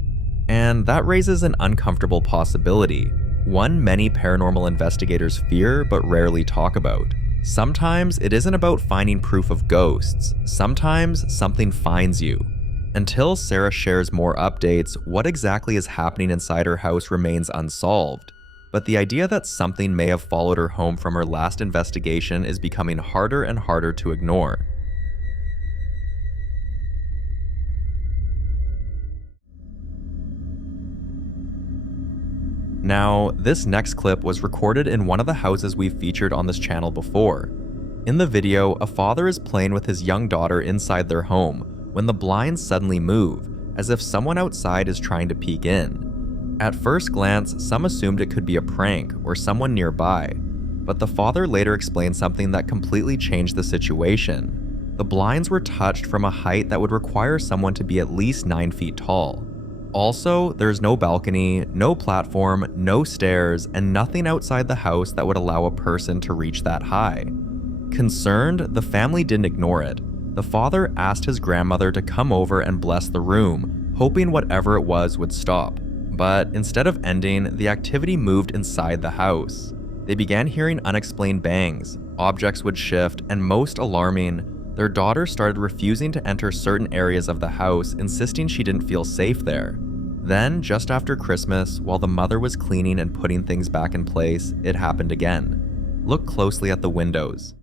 And that raises an uncomfortable possibility, one many paranormal investigators fear but rarely talk about. Sometimes it isn't about finding proof of ghosts, sometimes something finds you. Until Sarah shares more updates, what exactly is happening inside her house remains unsolved. But the idea that something may have followed her home from her last investigation is becoming harder and harder to ignore. Now, this next clip was recorded in one of the houses we've featured on this channel before. In the video, a father is playing with his young daughter inside their home when the blinds suddenly move, as if someone outside is trying to peek in. At first glance, some assumed it could be a prank or someone nearby, but the father later explained something that completely changed the situation. The blinds were touched from a height that would require someone to be at least 9 feet tall. Also, there's no balcony, no platform, no stairs, and nothing outside the house that would allow a person to reach that high. Concerned, the family didn't ignore it. The father asked his grandmother to come over and bless the room, hoping whatever it was would stop. But instead of ending, the activity moved inside the house. They began hearing unexplained bangs, objects would shift, and most alarming, their daughter started refusing to enter certain areas of the house, insisting she didn't feel safe there. Then, just after Christmas, while the mother was cleaning and putting things back in place, it happened again. Look closely at the windows.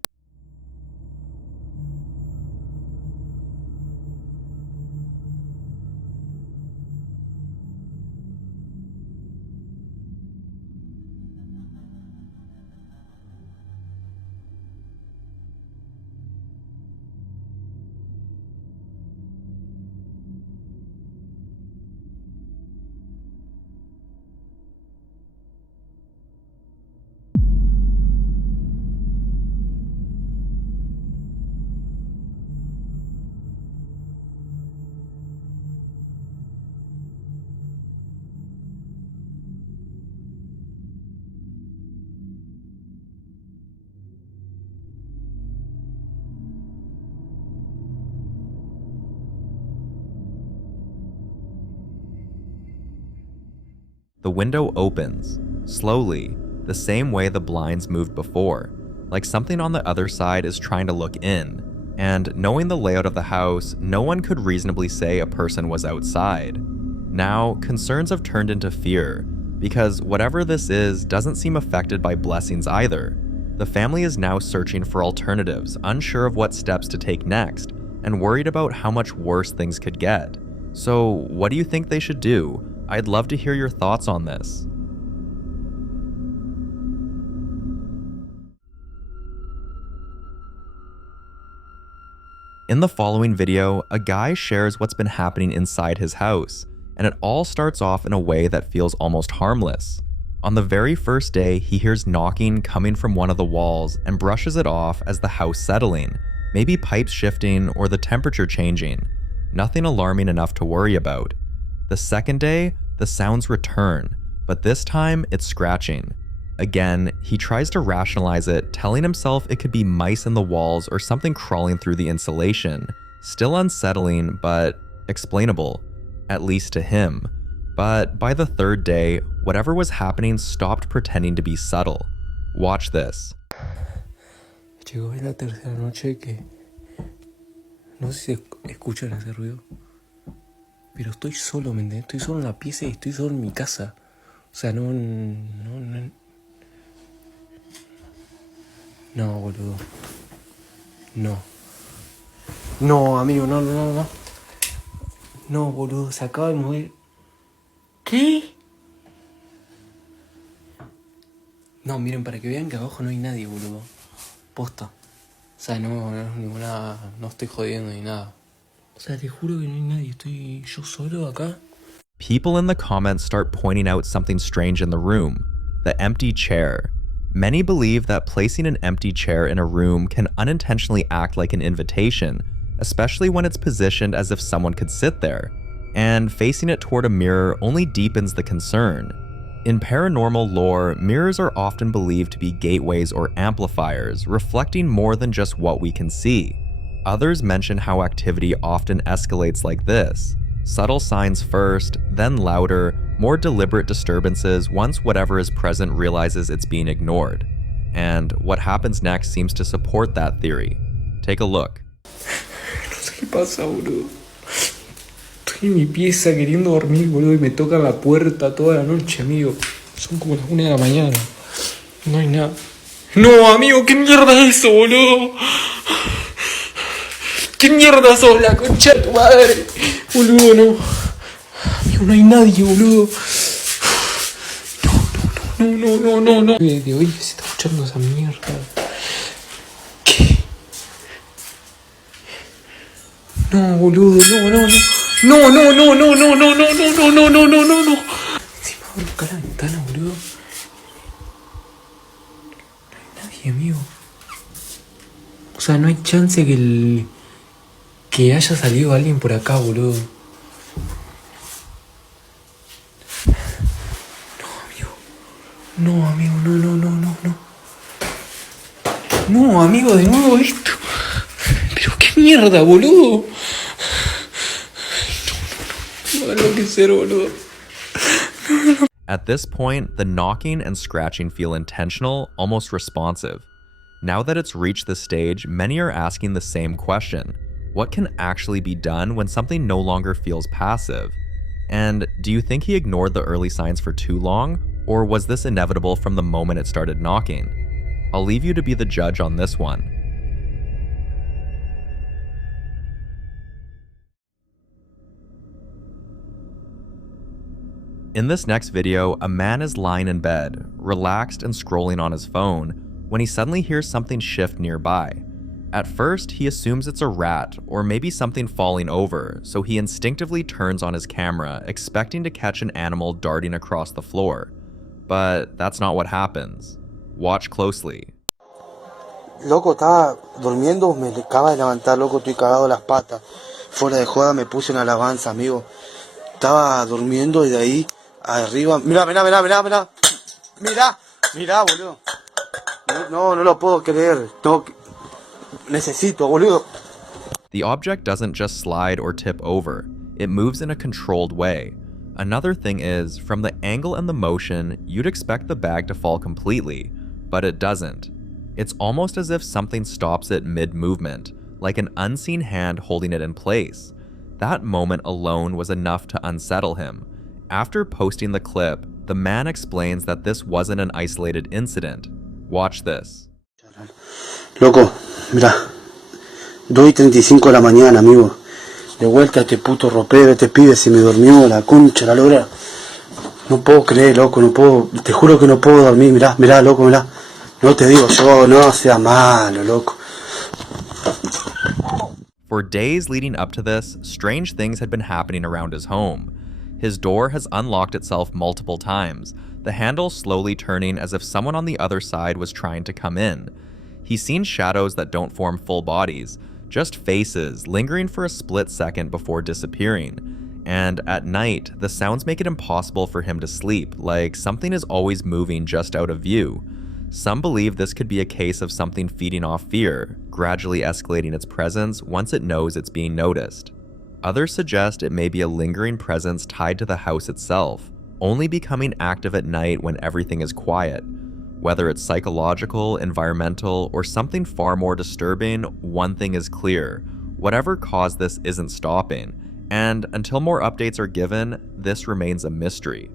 The window opens, slowly, the same way the blinds moved before, like something on the other side is trying to look in. And knowing the layout of the house, no one could reasonably say a person was outside. Now, concerns have turned into fear, because whatever this is doesn't seem affected by blessings either. The family is now searching for alternatives, unsure of what steps to take next, and worried about how much worse things could get. So, what do you think they should do? I'd love to hear your thoughts on this. In the following video, a guy shares what's been happening inside his house, and it all starts off in a way that feels almost harmless. On the very first day, he hears knocking coming from one of the walls and brushes it off as the house settling, maybe pipes shifting or the temperature changing. Nothing alarming enough to worry about. The second day, the sounds return, but this time it's scratching. Again, he tries to rationalize it, telling himself it could be mice in the walls or something crawling through the insulation. Still unsettling, but explainable, at least to him. But by the third day, whatever was happening stopped pretending to be subtle. Watch this. Llegó la tercera noche que no sé si escuchan ese ruido, pero estoy solo, ¿me entiendes? Estoy solo en la pieza y estoy solo en mi casa. O sea, no, boludo. No, amigo, no. No, boludo, se acaba de mover. ¿Qué? No, miren, para que vean que abajo no hay nadie, boludo. Posta. O sea, no es ninguna... No estoy jodiendo ni nada. O sea, te juro que no hay nadie. Estoy yo solo acá. People in the comments start pointing out something strange in the room. The empty chair. Many believe that placing an empty chair in a room can unintentionally act like an invitation, especially when it's positioned as if someone could sit there. And facing it toward a mirror only deepens the concern. In paranormal lore, mirrors are often believed to be gateways or amplifiers, reflecting more than just what we can see. Others mention how activity often escalates like this. Subtle signs first, then louder, more deliberate disturbances once whatever is present realizes it's being ignored. And what happens next seems to support that theory. Take a look. No sé qué pasa, boludo. Estoy en mi pieza queriendo dormir, boludo, y me toca la puerta toda la noche, amigo. Son como las 1 de la mañana. No hay nada. No, amigo, ¿qué mierda es eso, boludo? ¿Qué mierda sos, la concha de tu madre? Boludo, no. Amigo, no hay nadie, boludo. No. De hoy se está escuchando esa mierda. ¿Qué? No, boludo, no. No. Encima abro acá la ventana, boludo. No hay sea, no hay chance que haya salido alguien por acá, boludo. No, amigo, no. No, amigo, de nuevo esto. Pero qué mierda, boludo. No va a enloquecer, boludo. At this point, the knocking and scratching feel intentional, almost responsive. Now that it's reached this stage, many are asking the same question. What can actually be done when something no longer feels passive? And do you think he ignored the early signs for too long, or was this inevitable from the moment it started knocking? I'll leave you to be the judge on this one. In this next video, a man is lying in bed, relaxed and scrolling on his phone, when he suddenly hears something shift nearby. At first, he assumes it's a rat or maybe something falling over, so he instinctively turns on his camera, expecting to catch an animal darting across the floor. But that's not what happens. Watch closely. Loco, estaba durmiendo, me acaba de levantar, loco, estoy cagado las patas. Fuera de joda me puse una alabanza, amigo. Estaba durmiendo y de ahí arriba... Mirá, boludo. No lo puedo creer. Necesito, boludo. The object doesn't just slide or tip over, it moves in a controlled way. Another thing is, from the angle and the motion, you'd expect the bag to fall completely, but it doesn't. It's almost as if something stops it mid-movement, like an unseen hand holding it in place. That moment alone was enough to unsettle him. After posting the clip, the man explains that this wasn't an isolated incident. Watch this. Loco, mirá. 2:35 de la mañana, amigo. De vuelta este puto ropero, este pibe se me durmió, la concha, la lora. No puedo creer, loco, no puedo, te juro que no puedo dormir, mirá, loco, mirá. No te digo yo, no sea malo, loco. For days leading up to this, strange things had been happening around his home. His door has unlocked itself multiple times, the handle slowly turning as if someone on the other side was trying to come in. He's seen shadows that don't form full bodies, just faces lingering for a split second before disappearing. And at night, the sounds make it impossible for him to sleep, like something is always moving just out of view. Some believe this could be a case of something feeding off fear, gradually escalating its presence once it knows it's being noticed. Others suggest it may be a lingering presence tied to the house itself, only becoming active at night when everything is quiet. Whether it's psychological, environmental, or something far more disturbing, one thing is clear: whatever caused this isn't stopping, and until more updates are given, this remains a mystery.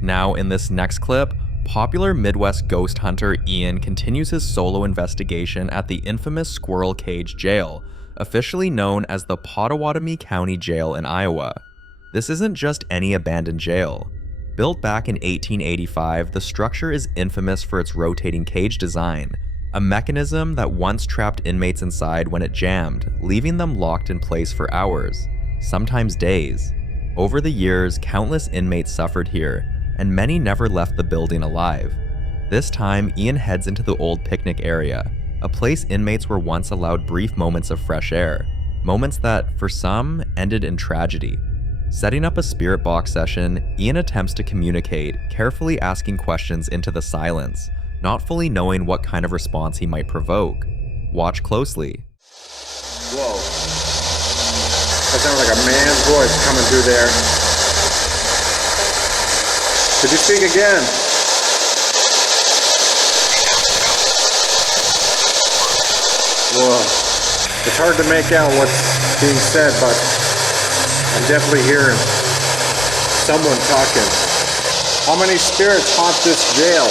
Now, in this next clip, popular Midwest ghost hunter Ian continues his solo investigation at the infamous Squirrel Cage Jail, officially known as the Pottawatomie County Jail in Iowa. This isn't just any abandoned jail. Built back in 1885, the structure is infamous for its rotating cage design, a mechanism that once trapped inmates inside when it jammed, leaving them locked in place for hours, sometimes days. Over the years, countless inmates suffered here, and many never left the building alive. This time, Ian heads into the old picnic area, a place inmates were once allowed brief moments of fresh air, moments that, for some, ended in tragedy. Setting up a spirit box session, Ian attempts to communicate, carefully asking questions into the silence, not fully knowing what kind of response he might provoke. Watch closely. Whoa. That sounds like a man's voice coming through there. Could you speak again? Whoa. It's hard to make out what's being said, but I'm definitely hearing someone talking. How many spirits haunt this jail?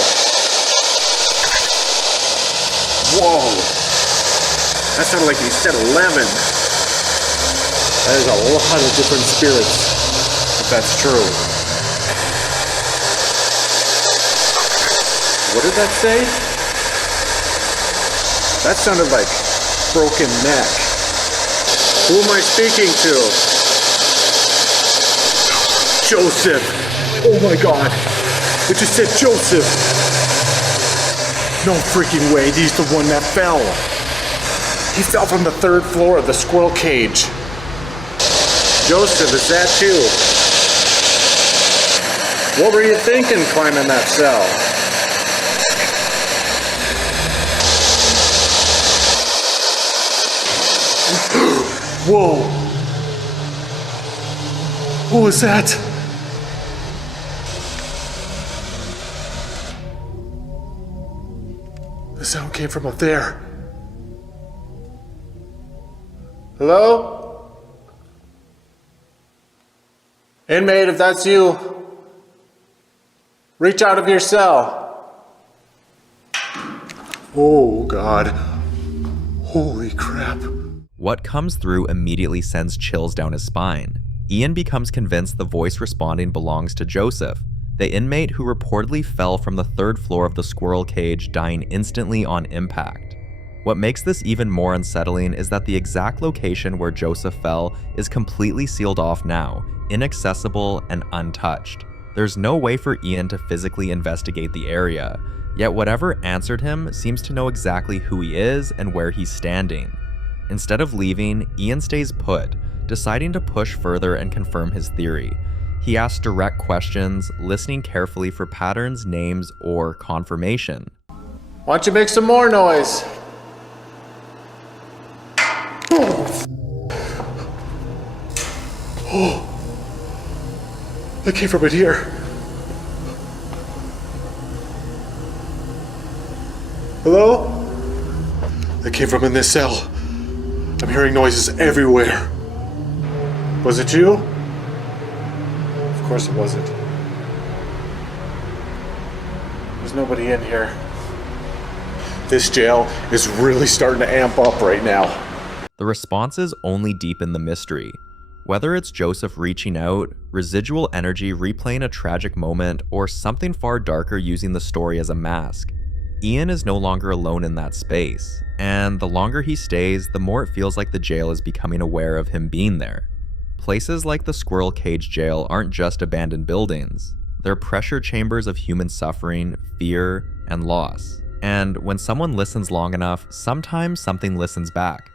Whoa. That sounded like you said 11. That is a lot of different spirits, if that's true. What did that say? That sounded like broken neck. Who am I speaking to? Joseph. Oh my god. It just said Joseph. No freaking way. He's the one that fell. He fell from the 3rd floor of the squirrel cage. Joseph, is that you? What were you thinking climbing that cell? Whoa. What was that? The sound came from up there. Hello? Inmate, if that's you, reach out of your cell. Oh, God. Holy crap. What comes through immediately sends chills down his spine. Ian becomes convinced the voice responding belongs to Joseph, the inmate who reportedly fell from the 3rd floor of the squirrel cage, dying instantly on impact. What makes this even more unsettling is that the exact location where Joseph fell is completely sealed off now, inaccessible and untouched. There's no way for Ian to physically investigate the area, yet whatever answered him seems to know exactly who he is and where he's standing. Instead of leaving, Ian stays put, deciding to push further and confirm his theory. He asks direct questions, listening carefully for patterns, names, or confirmation. Why don't you make some more noise? Oh, that came from in here. Hello? That came from in this cell. I'm hearing noises everywhere. Was it you? Of course it wasn't. There's nobody in here. This jail is really starting to amp up right now. The responses only deepen the mystery. Whether it's Joseph reaching out, residual energy replaying a tragic moment, or something far darker using the story as a mask, Ian is no longer alone in that space, and the longer he stays, the more it feels like the jail is becoming aware of him being there. Places like the Squirrel Cage Jail aren't just abandoned buildings. They're pressure chambers of human suffering, fear, and loss. And when someone listens long enough, sometimes something listens back.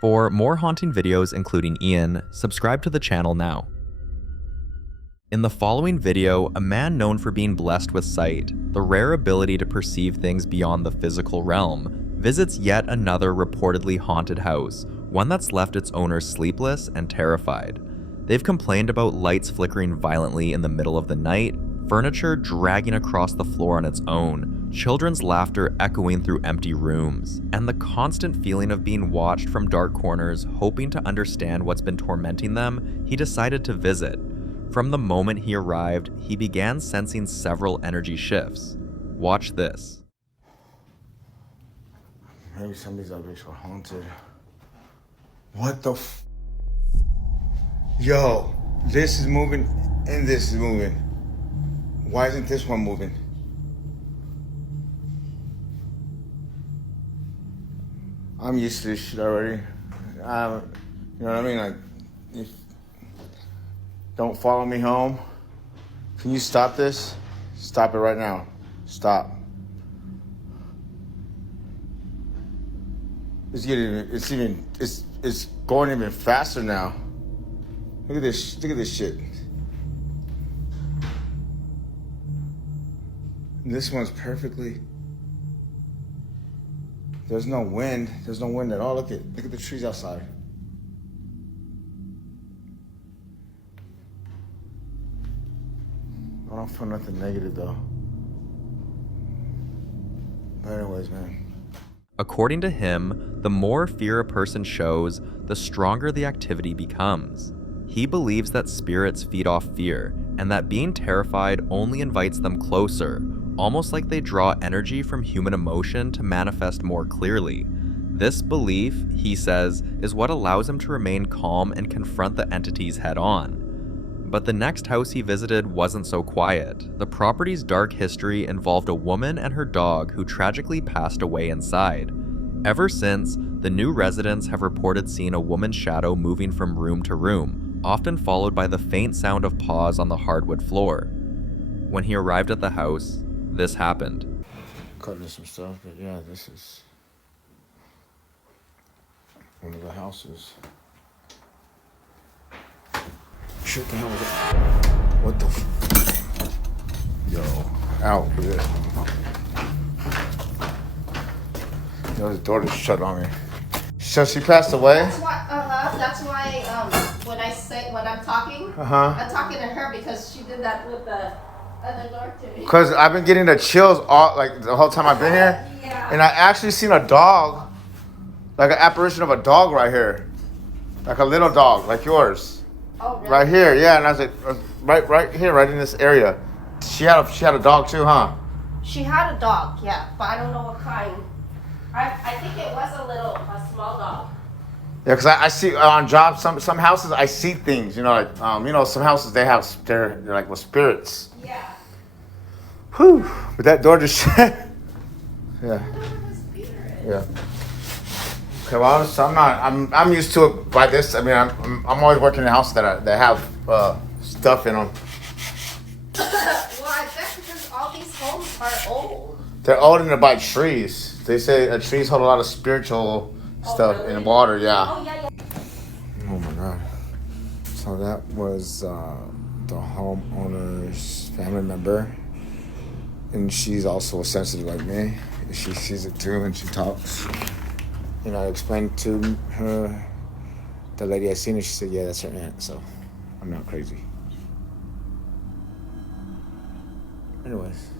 For more haunting videos including Ian, subscribe to the channel now. In the following video, a man known for being blessed with sight, the rare ability to perceive things beyond the physical realm, visits yet another reportedly haunted house, one that's left its owners sleepless and terrified. They've complained about lights flickering violently in the middle of the night, furniture dragging across the floor on its own, children's laughter echoing through empty rooms, and the constant feeling of being watched from dark corners. Hoping to understand what's been tormenting them, he decided to visit. From the moment he arrived, he began sensing several energy shifts. Watch this. Maybe some of these objects were haunted. What the f? Yo, this is moving and this is moving. Why isn't this one moving? I'm used to this shit already. You know what I mean? Like, if, don't follow me home. Can you stop this? Stop it right now. Stop. It's going even faster now. Look at this shit. And this one's perfectly. There's no wind. There's no wind at all. Look at the trees outside. I don't feel nothing negative though. But anyways, man. According to him, the more fear a person shows, the stronger the activity becomes. He believes that spirits feed off fear, and that being terrified only invites them closer, almost like they draw energy from human emotion to manifest more clearly. This belief, he says, is what allows him to remain calm and confront the entities head on. But the next house he visited wasn't so quiet. The property's dark history involved a woman and her dog who tragically passed away inside. Ever since, the new residents have reported seeing a woman's shadow moving from room to room, often followed by the faint sound of paws on the hardwood floor. When he arrived at the house, this happened. Cutting some stuff, but yeah, this is one of the houses. Shit, the hell is it? What the Yo, out with it. Yo, the door just shut on me. So she passed away? That's why when I'm talking, I'm talking to her because she did that with the other door to me. Because I've been getting the chills all like the whole time I've been here. Yeah. And I actually seen a dog, like an apparition of a dog right here. Like a little dog, like yours. Oh, really? Right here, yeah. And I was like, right here, right in this area. She had a dog too, huh? She had a dog, yeah, but I don't know what kind. I think it was a small dog. Yeah, because I see on jobs, some houses I see things, like some houses they're like with spirits. Yeah. Whew. But that door just shut. Yeah. Yeah. Okay, well, I'm used to it by this. I mean, I'm always working in houses that have stuff in them. Well, I guess because all these homes are old. They're old and they're by trees. They say trees hold a lot of spiritual stuff really? in the water. Yeah. Oh yeah. Oh my God. So that was the homeowner's family member, and she's also sensitive like me. She sees it too, and she talks. I explained to her, the lady I seen her, she said, yeah, that's her aunt, so I'm not crazy. Anyways,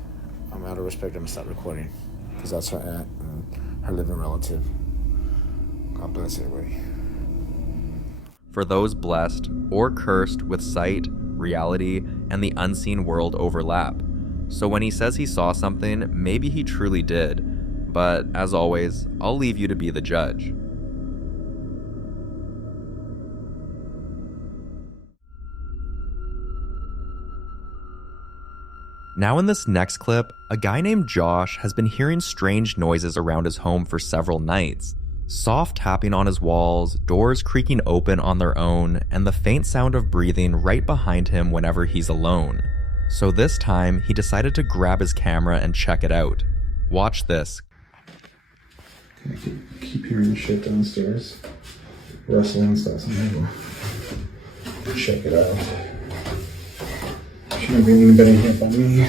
I'm out of respect, I'm gonna stop recording, because that's her aunt and her living relative. God bless everybody. For those blessed or cursed with sight, reality, and the unseen world overlap. So when he says he saw something, maybe he truly did. But as always, I'll leave you to be the judge. Now in this next clip, a guy named Josh has been hearing strange noises around his home for several nights. Soft tapping on his walls, doors creaking open on their own, and the faint sound of breathing right behind him whenever he's alone. So this time, he decided to grab his camera and check it out. Watch this. I keep hearing shit downstairs. Rustling stuff. Check it out. Shouldn't be anybody here but me.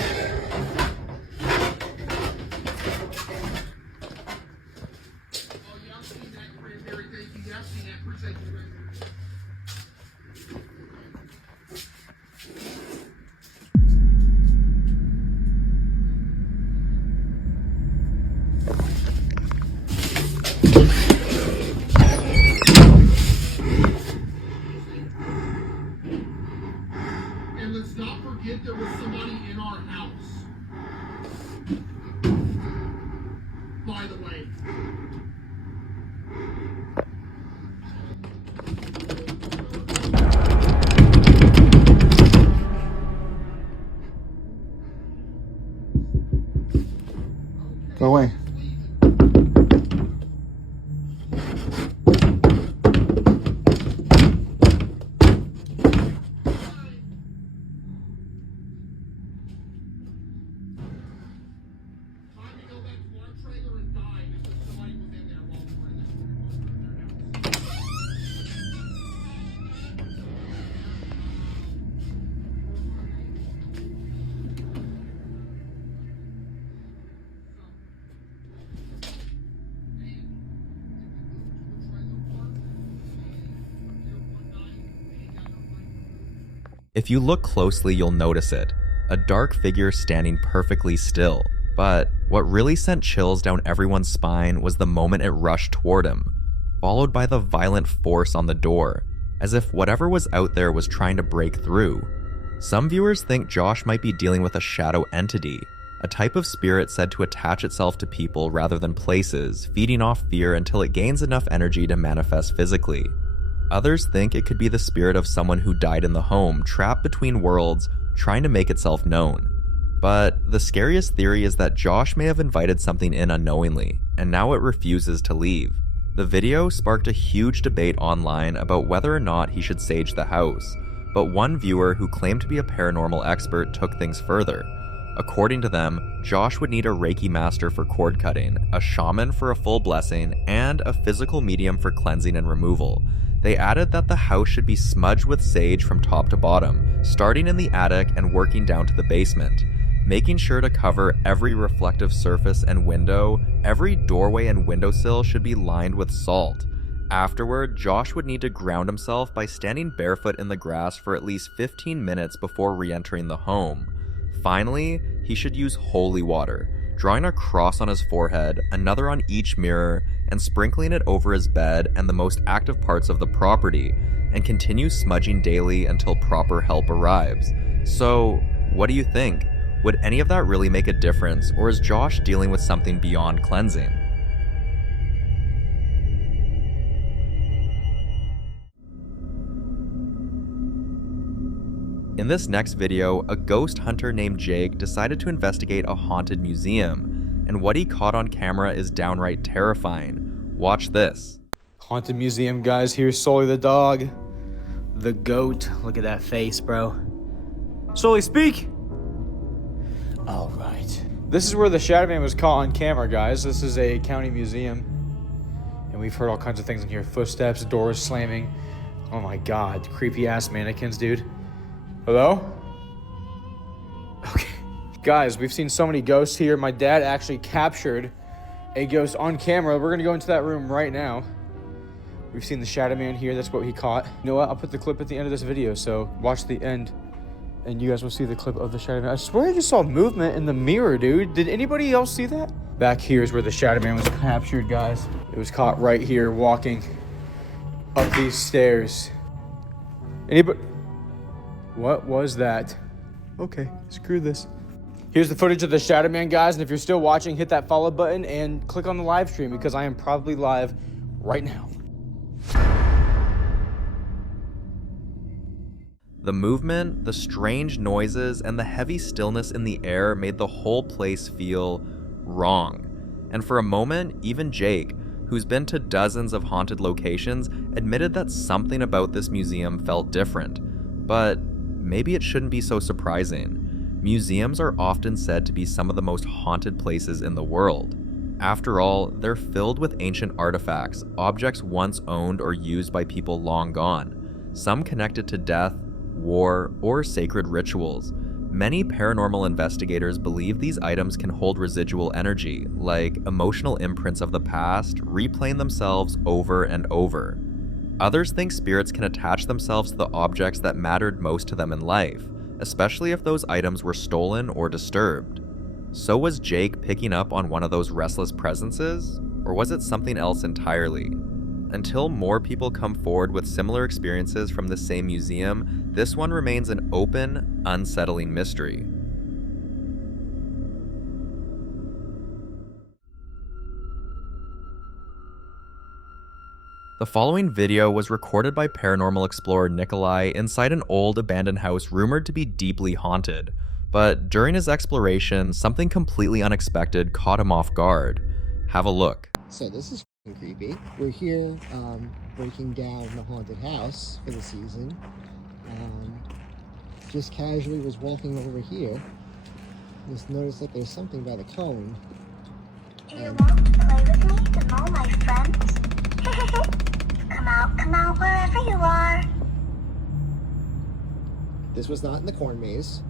There was somebody in our house. By the way. Go away. If you look closely, you'll notice it. A dark figure standing perfectly still. But what really sent chills down everyone's spine was the moment it rushed toward him, followed by the violent force on the door, as if whatever was out there was trying to break through. Some viewers think Josh might be dealing with a shadow entity, a type of spirit said to attach itself to people rather than places, feeding off fear until it gains enough energy to manifest physically. Others think it could be the spirit of someone who died in the home, trapped between worlds, trying to make itself known. But the scariest theory is that Josh may have invited something in unknowingly, and now it refuses to leave. The video sparked a huge debate online about whether or not he should sage the house, but one viewer who claimed to be a paranormal expert took things further. According to them, Josh would need a Reiki master for cord cutting, a shaman for a full blessing, and a physical medium for cleansing and removal. They added that the house should be smudged with sage from top to bottom, starting in the attic and working down to the basement, making sure to cover every reflective surface and window. Every doorway and windowsill should be lined with salt. Afterward, Josh would need to ground himself by standing barefoot in the grass for at least 15 minutes before re-entering the home. Finally, he should use holy water, drawing a cross on his forehead, another on each mirror, and sprinkling it over his bed and the most active parts of the property, and continue smudging daily until proper help arrives. So, what do you think? Would any of that really make a difference, or is Josh dealing with something beyond cleansing? In this next video, a ghost hunter named Jake decided to investigate a haunted museum, and what he caught on camera is downright terrifying. Watch this. Haunted museum, guys. Here's Sully the dog. The goat. Look at that face, bro. Sully, speak! All right. This is where the Shadow Man was caught on camera, guys. This is a county museum. And we've heard all kinds of things in here. Footsteps, doors slamming. Oh my god. Creepy ass mannequins, dude. Hello? Okay. Guys, we've seen so many ghosts here. My dad actually captured a ghost on camera. We're gonna go into that room right now. We've seen the Shadow Man here. That's what he caught. You know what? I'll put the clip at the end of this video, so watch the end and you guys will see the clip of the Shadow Man. I swear I just saw movement in the mirror, dude. Did anybody else see that? Back here is where the Shadow Man was captured, guys. It was caught right here walking up these stairs. Anybody? What was that? Okay, screw this. Here's the footage of the Shadow Man, guys, and if you're still watching, hit that follow button and click on the live stream because I am probably live right now. The movement, the strange noises, and the heavy stillness in the air made the whole place feel wrong. And for a moment, even Jake, who's been to dozens of haunted locations, admitted that something about this museum felt different. But maybe it shouldn't be so surprising. Museums are often said to be some of the most haunted places in the world. After all, they're filled with ancient artifacts, objects once owned or used by people long gone, some connected to death, war, or sacred rituals. Many paranormal investigators believe these items can hold residual energy, like emotional imprints of the past, replaying themselves over and over. Others think spirits can attach themselves to the objects that mattered most to them in life, especially if those items were stolen or disturbed. So was Jake picking up on one of those restless presences, or was it something else entirely? Until more people come forward with similar experiences from the same museum, this one remains an open, unsettling mystery. The following video was recorded by paranormal explorer Nikolai inside an old abandoned house rumored to be deeply haunted. But during his exploration, something completely unexpected caught him off guard. Have a look. So this is creepy. We're here breaking down the haunted house for the season. Just casually was walking over here. Just noticed that there's something by the cone. Do you want to play with me and all my friends? Come out wherever you are. This was not in the corn maze.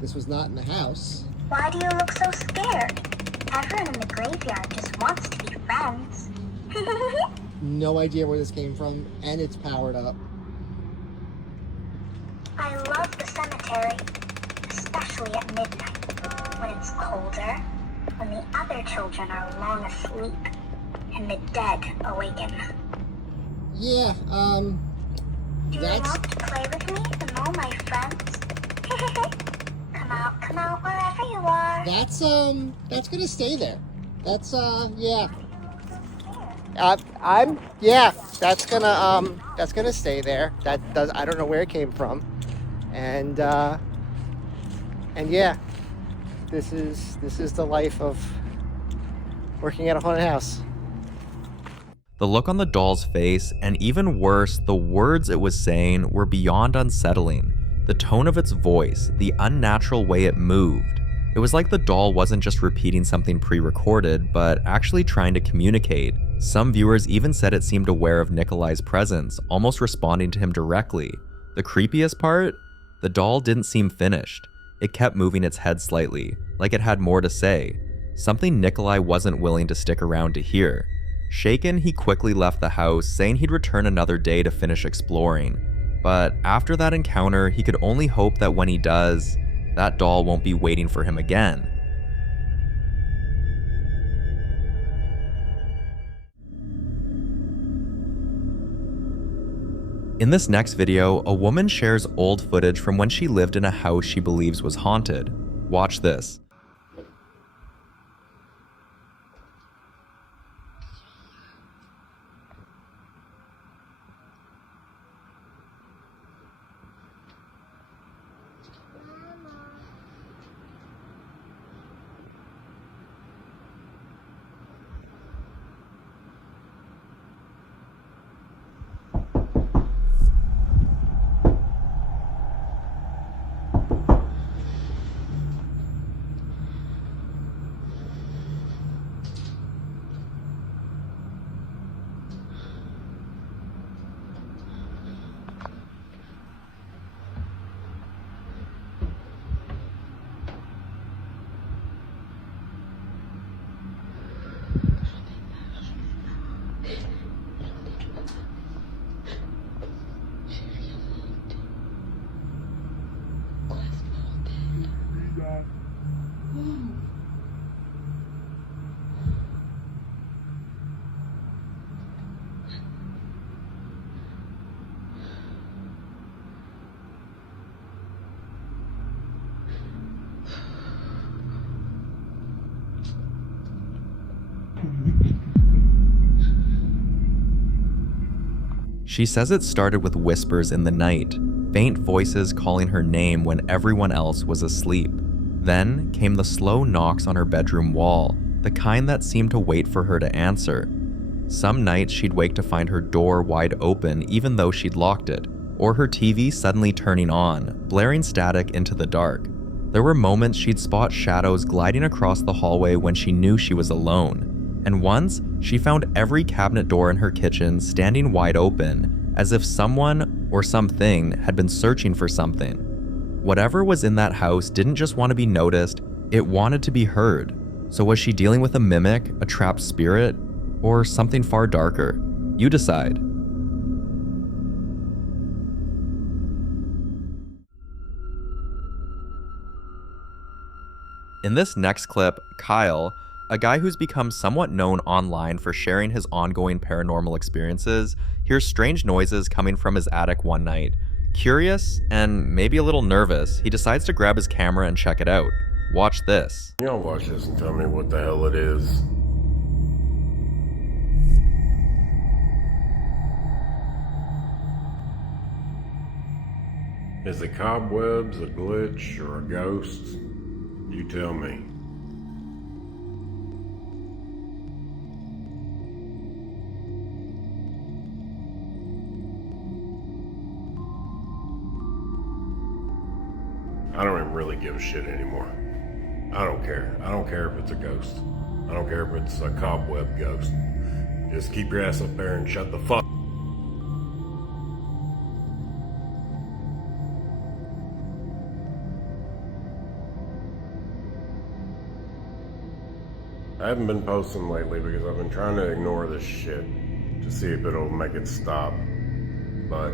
This was not in the house. Why do you look so scared? Everyone in the graveyard just wants to be friends. No idea where this came from, and it's powered up. I love the cemetery, especially at midnight, when it's colder, when the other children are long asleep, and the dead awaken. Yeah, Do you want to play with me and all my friends? Come out wherever you are. That's gonna stay there. That's, yeah. That's gonna stay there. I don't know where it came from. And yeah, this is the life of working at a haunted house. The look on the doll's face, and even worse, the words it was saying, were beyond unsettling. The tone of its voice, the unnatural way it moved. It was like the doll wasn't just repeating something pre-recorded, but actually trying to communicate. Some viewers even said it seemed aware of Nikolai's presence, almost responding to him directly. The creepiest part? The doll didn't seem finished. It kept moving its head slightly, like it had more to say. Something Nikolai wasn't willing to stick around to hear. Shaken, he quickly left the house, saying he'd return another day to finish exploring. But after that encounter, he could only hope that when he does, that doll won't be waiting for him again. In this next video, a woman shares old footage from when she lived in a house she believes was haunted. Watch this. She says it started with whispers in the night, faint voices calling her name when everyone else was asleep. Then came the slow knocks on her bedroom wall, the kind that seemed to wait for her to answer. Some nights she'd wake to find her door wide open even though she'd locked it, or her TV suddenly turning on, blaring static into the dark. There were moments she'd spot shadows gliding across the hallway when she knew she was alone. And once, she found every cabinet door in her kitchen standing wide open, as if someone or something had been searching for something. Whatever was in that house didn't just want to be noticed, it wanted to be heard. So was she dealing with a mimic, a trapped spirit, or something far darker? You decide. In this next clip, Kyle, a guy who's become somewhat known online for sharing his ongoing paranormal experiences, hears strange noises coming from his attic one night. Curious, and maybe a little nervous, he decides to grab his camera and check it out. Watch this. Y'all watch this and tell me what the hell it is. Is the cobwebs a glitch or a ghost? You tell me. I don't even really give a shit anymore. I don't care. I don't care if it's a ghost. I don't care if it's a cobweb ghost. Just keep your ass up there and shut the fuck. I haven't been posting lately because I've been trying to ignore this shit to see if it'll make it stop, but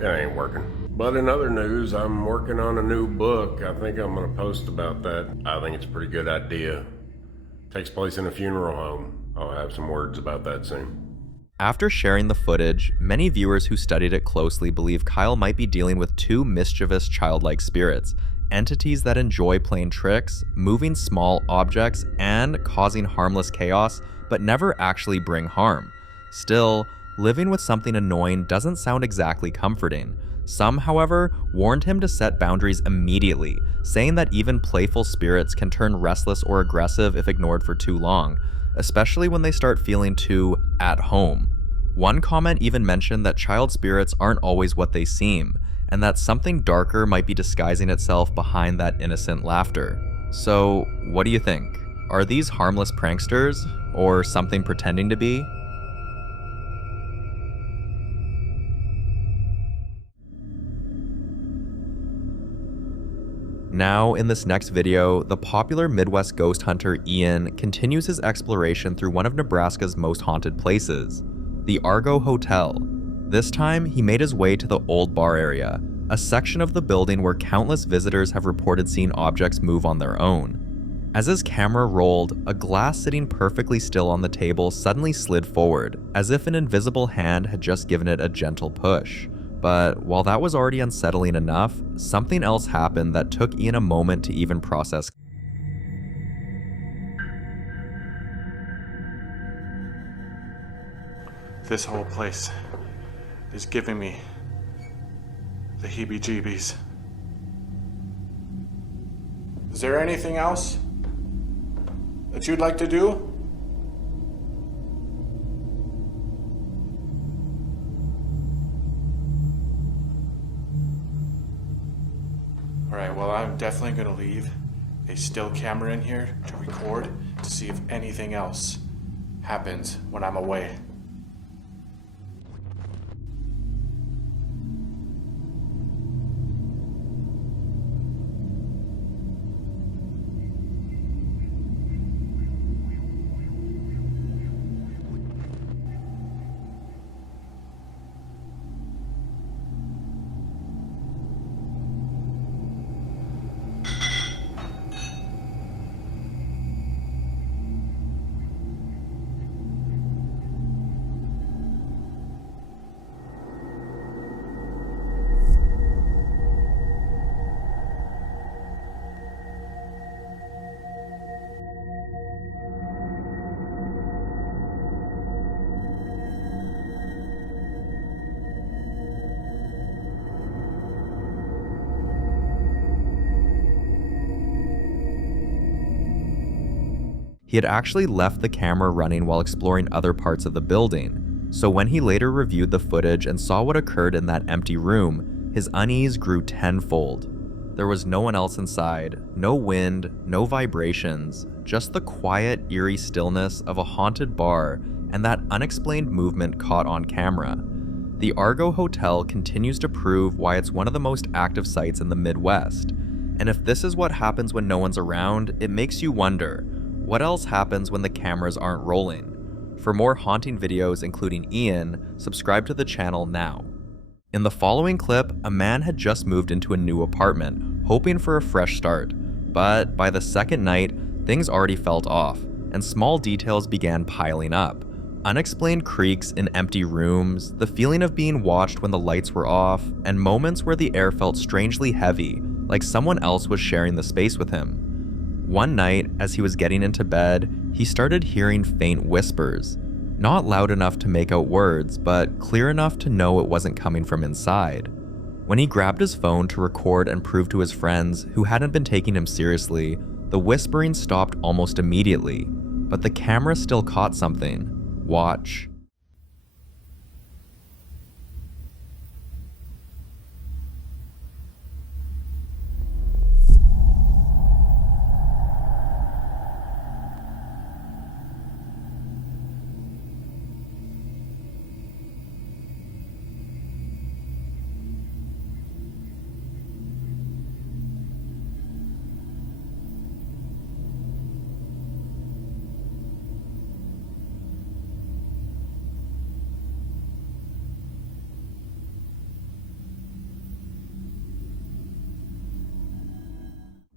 it ain't working. But in other news, I'm working on a new book. I think I'm gonna post about that. I think it's a pretty good idea. Takes place in a funeral home. I'll have some words about that soon. After sharing the footage, many viewers who studied it closely believe Kyle might be dealing with two mischievous childlike spirits, entities that enjoy playing tricks, moving small objects, and causing harmless chaos, but never actually bring harm. Still, living with something annoying doesn't sound exactly comforting. Some, however, warned him to set boundaries immediately, saying that even playful spirits can turn restless or aggressive if ignored for too long. especially when they start feeling too at home. One comment even mentioned that child spirits aren't always what they seem, and that something darker might be disguising itself behind that innocent laughter. So, what do you think? Are these harmless pranksters, or something pretending to be? Now, in this next video, the popular Midwest ghost hunter Ian continues his exploration through one of Nebraska's most haunted places, the Argo Hotel. This time, he made his way to the Old Bar area, a section of the building where countless visitors have reported seeing objects move on their own. As his camera rolled, a glass sitting perfectly still on the table suddenly slid forward, as if an invisible hand had just given it a gentle push. But while that was already unsettling enough, something else happened that took Ian a moment to even process. This whole place is giving me the heebie-jeebies. Is there anything else that you'd like to do? Alright, well, I'm definitely gonna leave a still camera in here to record to see if anything else happens when I'm away. He had actually left the camera running while exploring other parts of the building, so when he later reviewed the footage and saw what occurred in that empty room, his unease grew tenfold. There was no one else inside, no wind, no vibrations, just the quiet, eerie stillness of a haunted bar and that unexplained movement caught on camera. The Argo Hotel continues to prove why it's one of the most active sites in the Midwest. And if this is what happens when no one's around, it makes you wonder, what else happens when the cameras aren't rolling? For more haunting videos including Ian, subscribe to the channel now. In the following clip, a man had just moved into a new apartment, hoping for a fresh start. But by the second night, things already felt off, and small details began piling up. Unexplained creaks in empty rooms, the feeling of being watched when the lights were off, and moments where the air felt strangely heavy, like someone else was sharing the space with him. One night, as he was getting into bed, he started hearing faint whispers. Not loud enough to make out words, but clear enough to know it wasn't coming from inside. When he grabbed his phone to record and prove to his friends, who hadn't been taking him seriously, the whispering stopped almost immediately. But the camera still caught something. Watch.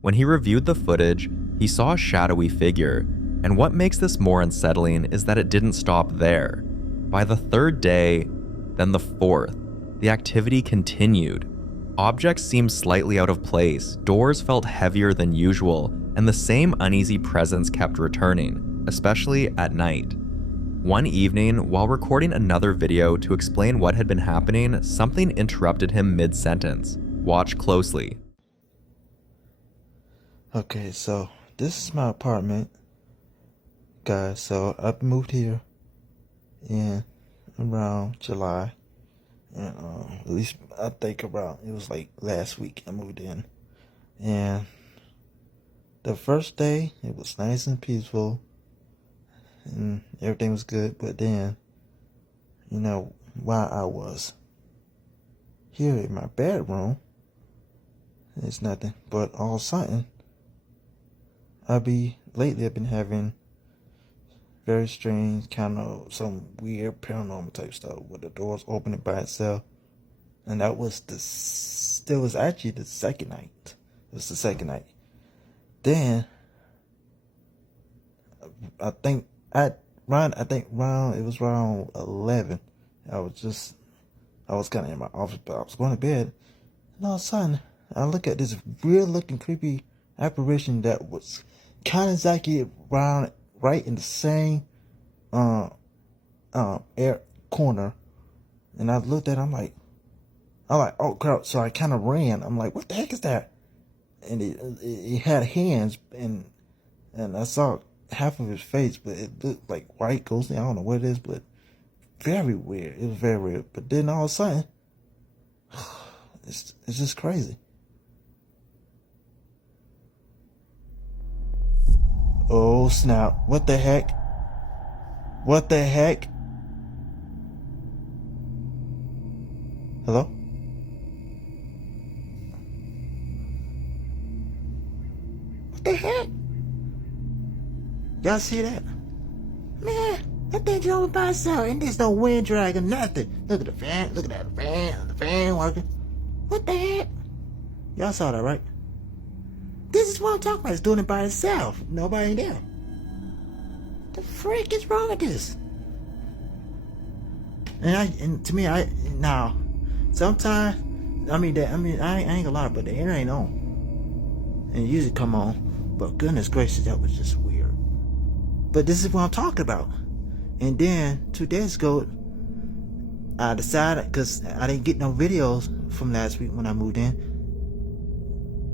When he reviewed the footage, he saw a shadowy figure, and what makes this more unsettling is that it didn't stop there. By the third day, then the fourth, the activity continued. Objects seemed slightly out of place, doors felt heavier than usual, and the same uneasy presence kept returning, especially at night. One evening, while recording another video to explain what had been happening, something interrupted him mid-sentence. Watch closely. Okay, so this is my apartment. guys, so I moved here in around July, and at least I think around, it was like last week I moved in, and the first day it was nice and peaceful and everything was good, but then, you know, while I was here in my bedroom, it's nothing, but all of a sudden lately I've been having very strange, kind of some weird paranormal type stuff where the doors opening by itself. And that was actually the second night. It was the second night. Then I think it was around 11. I was kind of in my office, but I was going to bed, and all of a sudden I look at this weird looking creepy apparition that was kind of exactly around right in the same air corner, and I looked at it, I'm like, oh crap. So I kind of ran. I'm like, what the heck is that? And it had hands, and I saw half of his face, but it looked like white ghostly. I don't know what it is, but very weird. It was very weird. But then all of a sudden, it's just crazy. Oh snap. What the heck? What the heck? Hello? What the heck? Y'all see that? Man, that thing drove by itself, and there's no wind drag or nothing. Look at the fan. Look at that fan. The fan working. What the heck? Y'all saw that, right? This is what I'm talking about. It's doing it by itself. Nobody there. The frick is wrong with this? And to me, now, sometimes, I ain't gonna lie, but the internet ain't on. And it usually come on. But goodness gracious, that was just weird. But this is what I'm talking about. And then 2 days ago, I decided, because I didn't get no videos from last week when I moved in.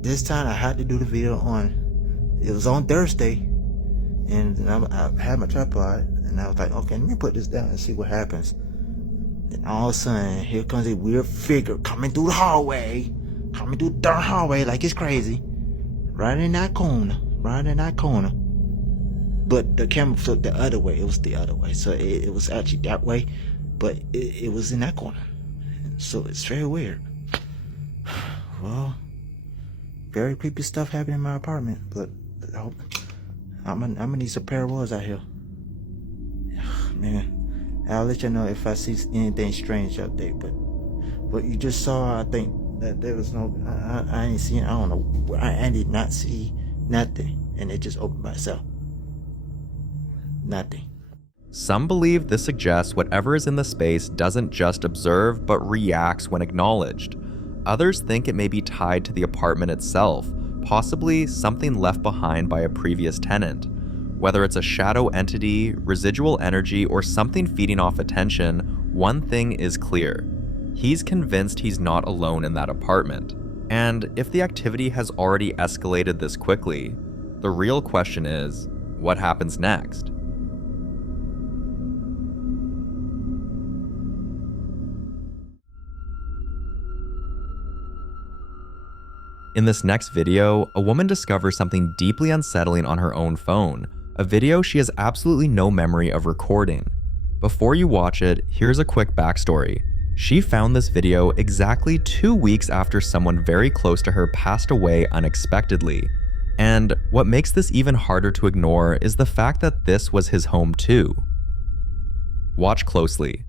This time I had to do the video it was on Thursday. And I had my tripod, and I was like, okay, let me put this down and see what happens. Then all of a sudden, here comes a weird figure coming through the hallway. Coming through the dark hallway like it's crazy. Right in that corner. But the camera flipped the other way. It was the other way. So it was actually that way. But it was in that corner. So it's very weird. Well, very creepy stuff happening in my apartment. But I'm gonna need some paranormals out here. Man, I'll let you know if I see anything strange out there. But what you just saw, I think that there was no, I ain't seen, I don't know, I did not see nothing, and it just opened by itself. Nothing. Some believe this suggests whatever is in the space doesn't just observe, but reacts when acknowledged. Others think it may be tied to the apartment itself, possibly something left behind by a previous tenant. Whether it's a shadow entity, residual energy, or something feeding off attention, one thing is clear. He's convinced he's not alone in that apartment. And if the activity has already escalated this quickly, the real question is, what happens next? In this next video, a woman discovers something deeply unsettling on her own phone, a video she has absolutely no memory of recording. Before you watch it, here's a quick backstory. She found this video exactly 2 weeks after someone very close to her passed away unexpectedly. And what makes this even harder to ignore is the fact that this was his home too. Watch closely.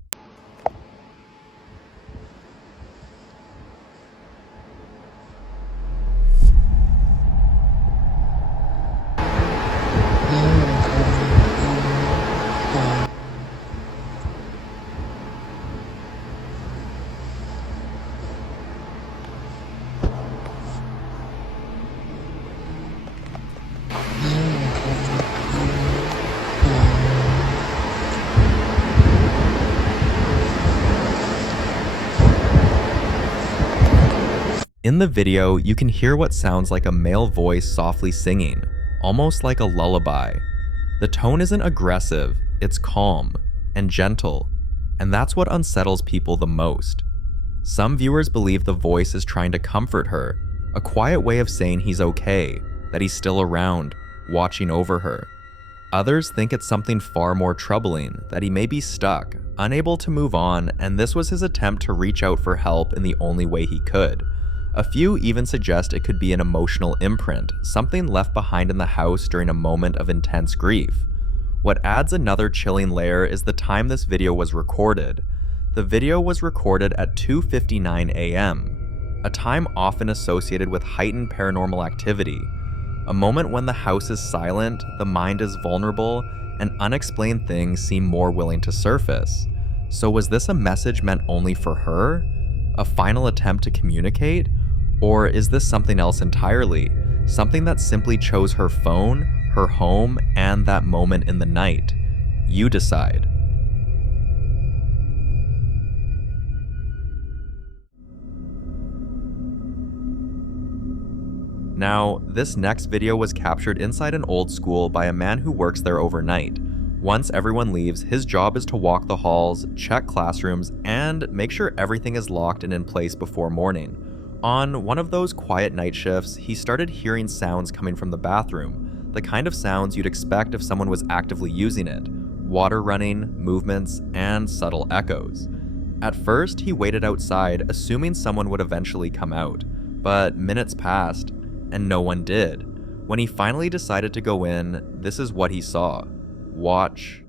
In the video, you can hear what sounds like a male voice softly singing, almost like a lullaby. The tone isn't aggressive, it's calm and gentle, and that's what unsettles people the most. Some viewers believe the voice is trying to comfort her, a quiet way of saying he's okay, that he's still around, watching over her. Others think it's something far more troubling, that he may be stuck, unable to move on, and this was his attempt to reach out for help in the only way he could. A few even suggest it could be an emotional imprint, something left behind in the house during a moment of intense grief. What adds another chilling layer is the time this video was recorded. The video was recorded at 2:59 a.m., a time often associated with heightened paranormal activity. A moment when the house is silent, the mind is vulnerable, and unexplained things seem more willing to surface. So was this a message meant only for her? A final attempt to communicate? Or is this something else entirely? Something that simply chose her phone, her home, and that moment in the night? You decide. Now, this next video was captured inside an old school by a man who works there overnight. Once everyone leaves, his job is to walk the halls, check classrooms, and make sure everything is locked and in place before morning. On one of those quiet night shifts, he started hearing sounds coming from the bathroom, the kind of sounds you'd expect if someone was actively using it: water running, movements, and subtle echoes. At first, he waited outside, assuming someone would eventually come out, but minutes passed, and no one did. When he finally decided to go in, this is what he saw. Watch.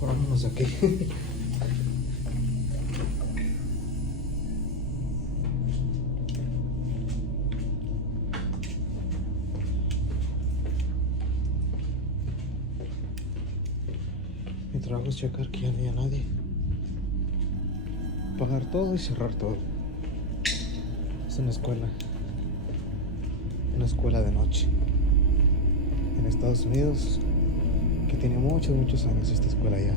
Vámonos aquí. Mi trabajo es checar que ya no haya nadie. Apagar todo y cerrar todo. Es una escuela de noche. En Estados Unidos, que tiene muchos años esta escuela ya.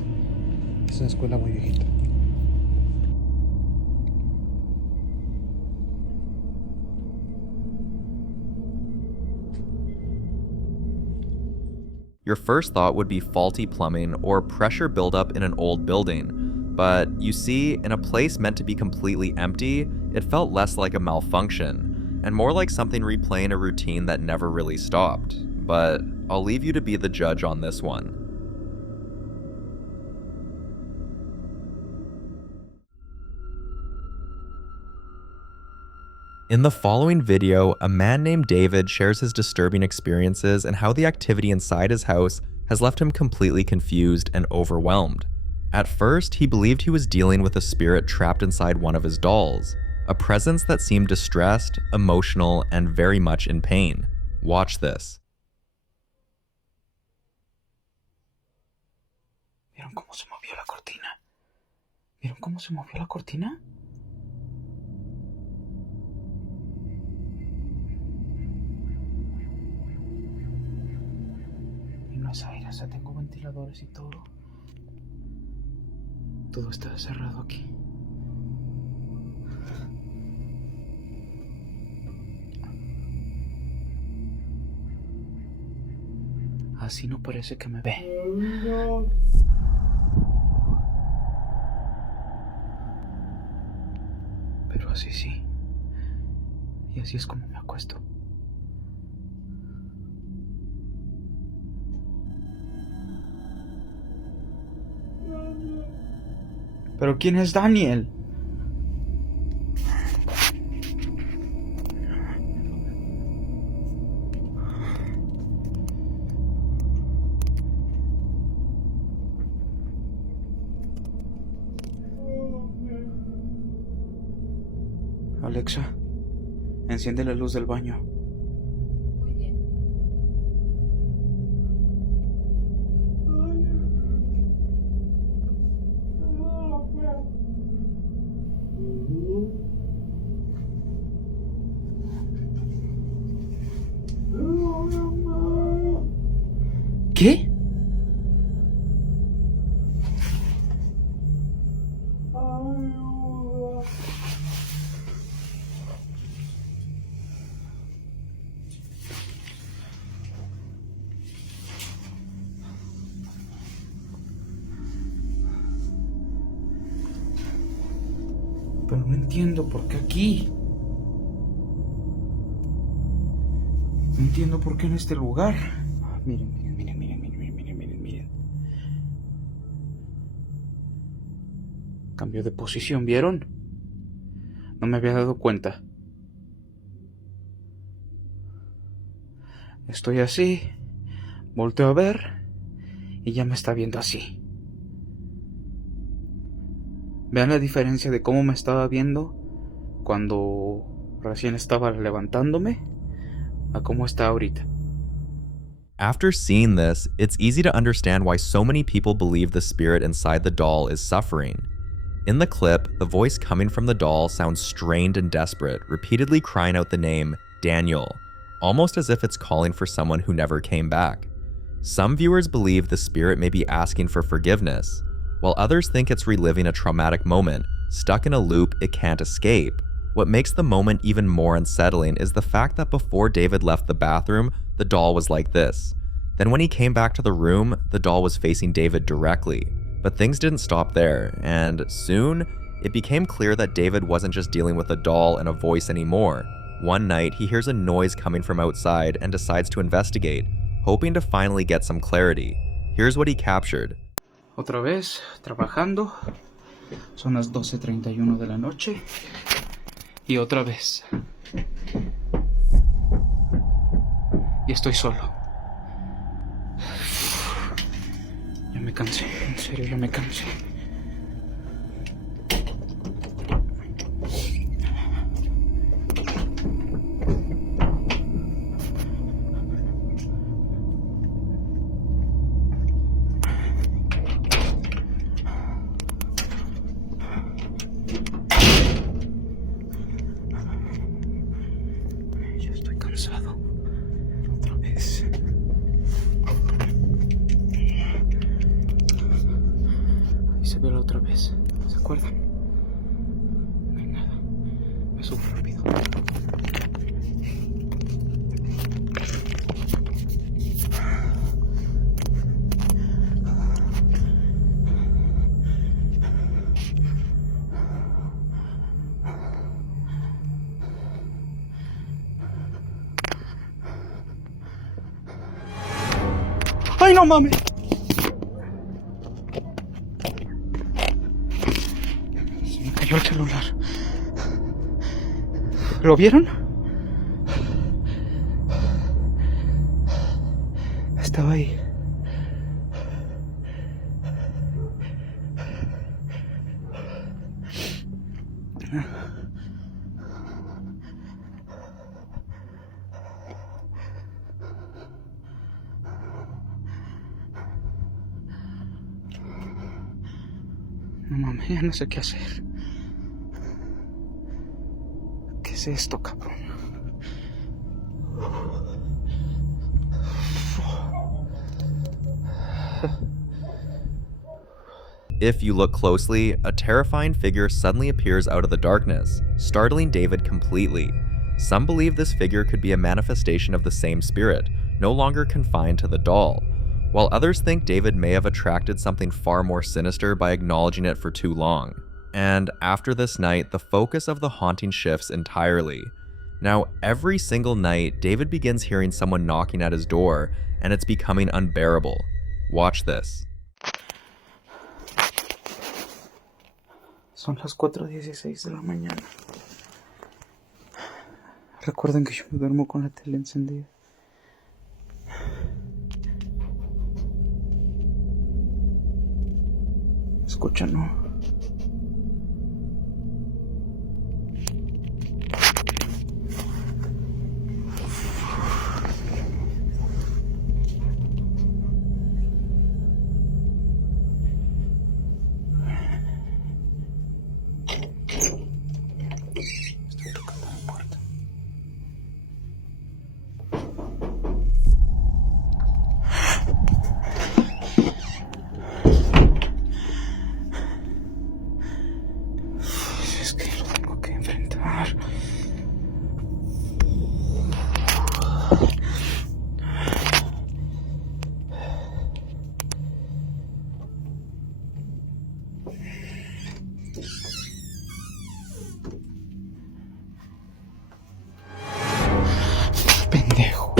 Es una escuela muy viejita. Your first thought would be faulty plumbing or pressure buildup in an old building, but you see, in a place meant to be completely empty, it felt less like a malfunction, and more like something replaying a routine that never really stopped. But I'll leave you to be the judge on this one. In the following video, a man named David shares his disturbing experiences and how the activity inside his house has left him completely confused and overwhelmed. At first, he believed he was dealing with a spirit trapped inside one of his dolls, a presence that seemed distressed, emotional, and very much in pain. Watch this. ¿Vieron cómo se movió la cortina? ¿Vieron cómo se movió la cortina? Y no es aire, o sea, tengo ventiladores y todo. Todo está cerrado aquí. Así no parece que me ve. Pero así sí. Y así es como me acuesto. ¿Pero quién es Daniel? Alexa, enciende la luz del baño. Muy bien. ¿Qué? Pero no entiendo por qué aquí. No entiendo por qué en este lugar. Miren. Cambio de posición, ¿vieron? No me había dado cuenta. Estoy así, volteo a ver y ya me está viendo así. Vean la diferencia de cómo me estaba viendo cuando recién estaba levantándome a cómo está ahorita. After seeing this, it's easy to understand why so many people believe the spirit inside the doll is suffering. In the clip, the voice coming from the doll sounds strained and desperate, repeatedly crying out the name Daniel, almost as if it's calling for someone who never came back. Some viewers believe the spirit may be asking for forgiveness, while others think it's reliving a traumatic moment, stuck in a loop it can't escape. What makes the moment even more unsettling is the fact that before David left the bathroom, the doll was like this. Then when he came back to the room, the doll was facing David directly. But things didn't stop there, and soon, it became clear that David wasn't just dealing with a doll and a voice anymore. One night, he hears a noise coming from outside and decides to investigate, hoping to finally get some clarity. Here's what he captured. Otra vez, trabajando. Son las 12:31 de la noche. Y otra vez. Y estoy solo. Ya me cansé, en serio, ya me cansé. Ya estoy cansado. Otra vez. Ahí se ve la otra vez. ¿Se acuerdan? No hay nada. Me subo rápido. ¡Ay, no mames! Se me cayó el celular. ¿Lo vieron? Estaba ahí. No mames, ya no sé qué hacer. ¿Qué es esto, cabrón? If you look closely, a terrifying figure suddenly appears out of the darkness, startling David completely. Some believe this figure could be a manifestation of the same spirit, no longer confined to the doll, while others think David may have attracted something far more sinister by acknowledging it for too long. And after this night, the focus of the haunting shifts entirely. Now, every single night, David begins hearing someone knocking at his door, and it's becoming unbearable. Watch this. Son las 4:16 de la mañana. Recuerden que yo me duermo con la tele encendida. Escuchan, ¿no? Estoy tocando la puerta. Pendejo.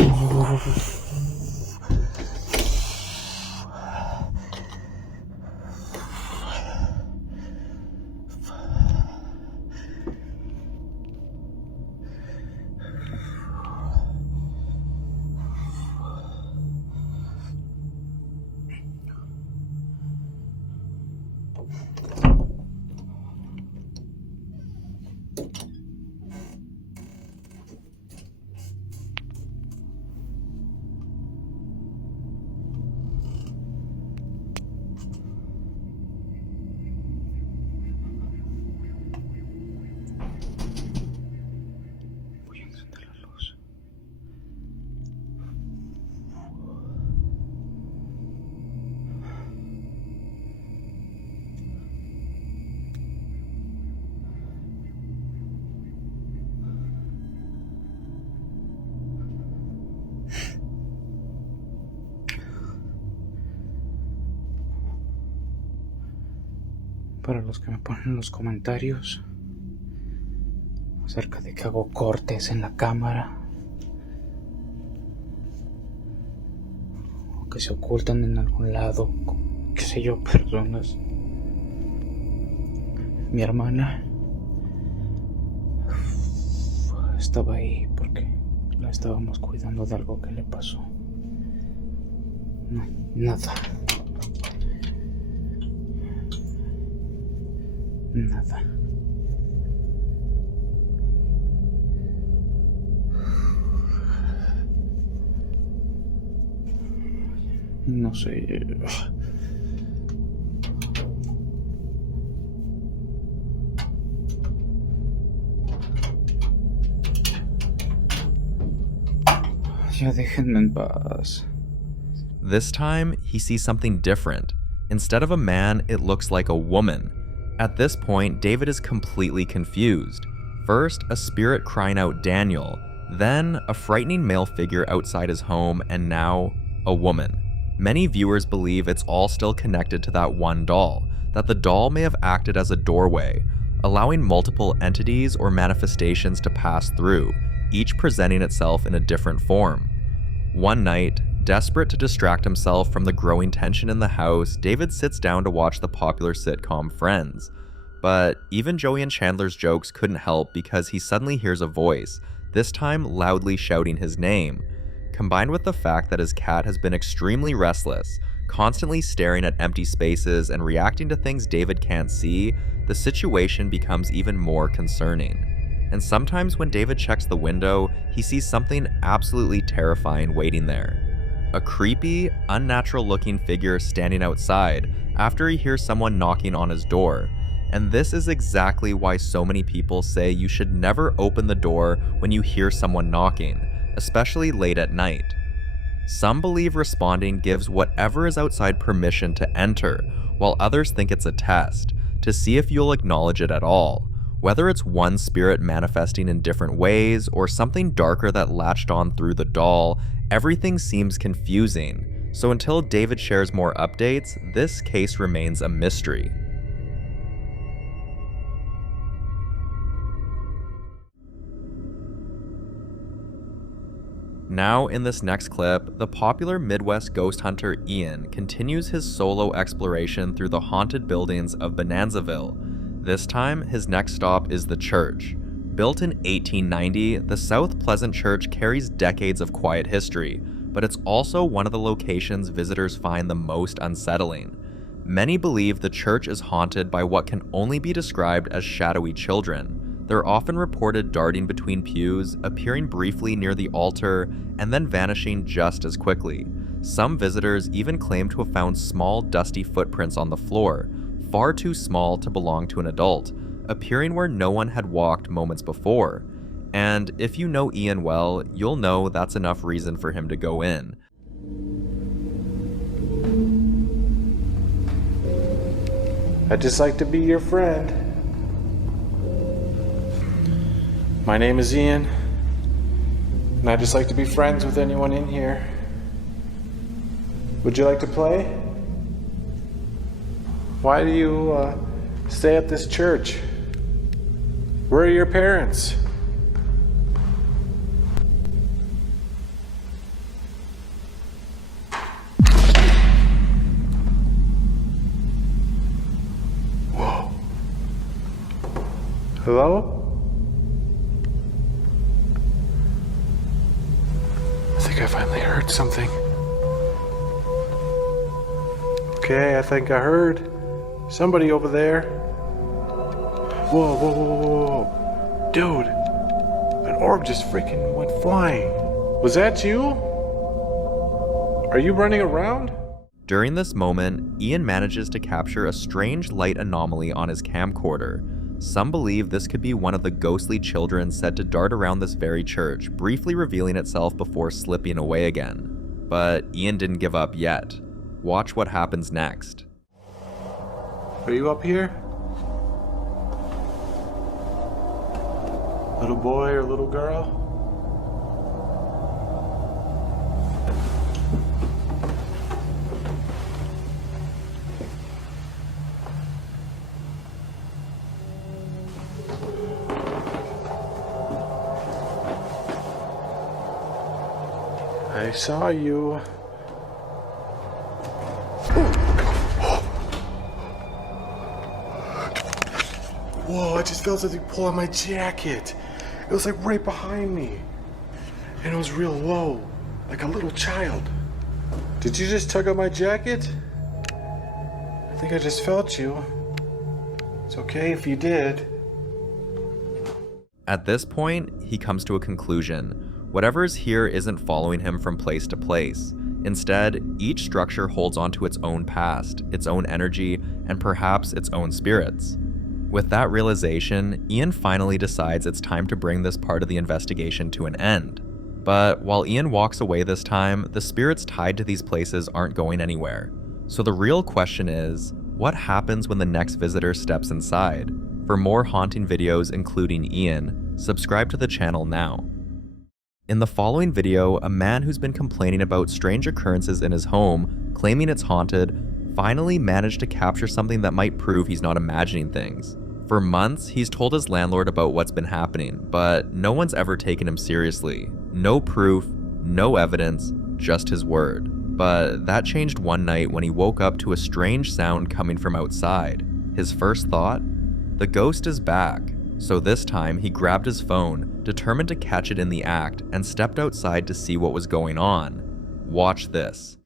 Para los que me ponen en los comentarios acerca de que hago cortes en la cámara o que se ocultan en algún lado, qué sé yo, personas. Mi hermana estaba ahí porque la estábamos cuidando de algo que le pasó. No, nada. Nada. No sé. Ya déjenme en paz. This time, he sees something different. Instead of a man, it looks like a woman. At this point, David is completely confused. First, a spirit crying out Daniel, then a frightening male figure outside his home, and now, a woman. Many viewers believe it's all still connected to that one doll, that the doll may have acted as a doorway, allowing multiple entities or manifestations to pass through, each presenting itself in a different form. One night, desperate to distract himself from the growing tension in the house, David sits down to watch the popular sitcom Friends. But even Joey and Chandler's jokes couldn't help because he suddenly hears a voice, this time loudly shouting his name. Combined with the fact that his cat has been extremely restless, constantly staring at empty spaces and reacting to things David can't see, the situation becomes even more concerning. And sometimes when David checks the window, he sees something absolutely terrifying waiting there. A creepy, unnatural-looking figure standing outside after he hears someone knocking on his door. And this is exactly why so many people say you should never open the door when you hear someone knocking, especially late at night. Some believe responding gives whatever is outside permission to enter, while others think it's a test, to see if you'll acknowledge it at all. Whether it's one spirit manifesting in different ways or something darker that latched on through the doll, everything seems confusing. So until David shares more updates, this case remains a mystery. Now in this next clip, the popular Midwest ghost hunter Ian continues his solo exploration through the haunted buildings of Bonanzaville. This time, his next stop is the church. Built in 1890, the South Pleasant Church carries decades of quiet history, but it's also one of the locations visitors find the most unsettling. Many believe the church is haunted by what can only be described as shadowy children. They're often reported darting between pews, appearing briefly near the altar, and then vanishing just as quickly. Some visitors even claim to have found small, dusty footprints on the floor, far too small to belong to an adult, appearing where no one had walked moments before. And if you know Ian well, you'll know that's enough reason for him to go in. I'd just like to be your friend. My name is Ian, and I'd just like to be friends with anyone in here. Would you like to play? Why do you stay at this church. Where are your parents? Whoa. Hello? I think I finally heard something. Okay, I think I heard somebody over there. Whoa, whoa, whoa, whoa, whoa. Dude, an orb just freaking went flying. Was that you? Are you running around? During this moment, Ian manages to capture a strange light anomaly on his camcorder. Some believe this could be one of the ghostly children said to dart around this very church, briefly revealing itself before slipping away again. But Ian didn't give up yet. Watch what happens next. Are you up here? Little boy or little girl? I saw you. Whoa, I just felt something pull on my jacket. It was like right behind me. And it was real low, like a little child. Did you just tug on my jacket? I think I just felt you. It's okay if you did. At this point, he comes to a conclusion. Whatever is here isn't following him from place to place. Instead, each structure holds onto its own past, its own energy, and perhaps its own spirits. With that realization, Ian finally decides it's time to bring this part of the investigation to an end. But while Ian walks away this time, the spirits tied to these places aren't going anywhere. So the real question is, what happens when the next visitor steps inside? For more haunting videos including Ian, subscribe to the channel now. In the following video, a man who's been complaining about strange occurrences in his home, claiming it's haunted, finally managed to capture something that might prove he's not imagining things. For months, he's told his landlord about what's been happening, but no one's ever taken him seriously. No proof, no evidence, just his word. But that changed one night when he woke up to a strange sound coming from outside. His first thought? The ghost is back. So this time, he grabbed his phone, determined to catch it in the act, and stepped outside to see what was going on. Watch this.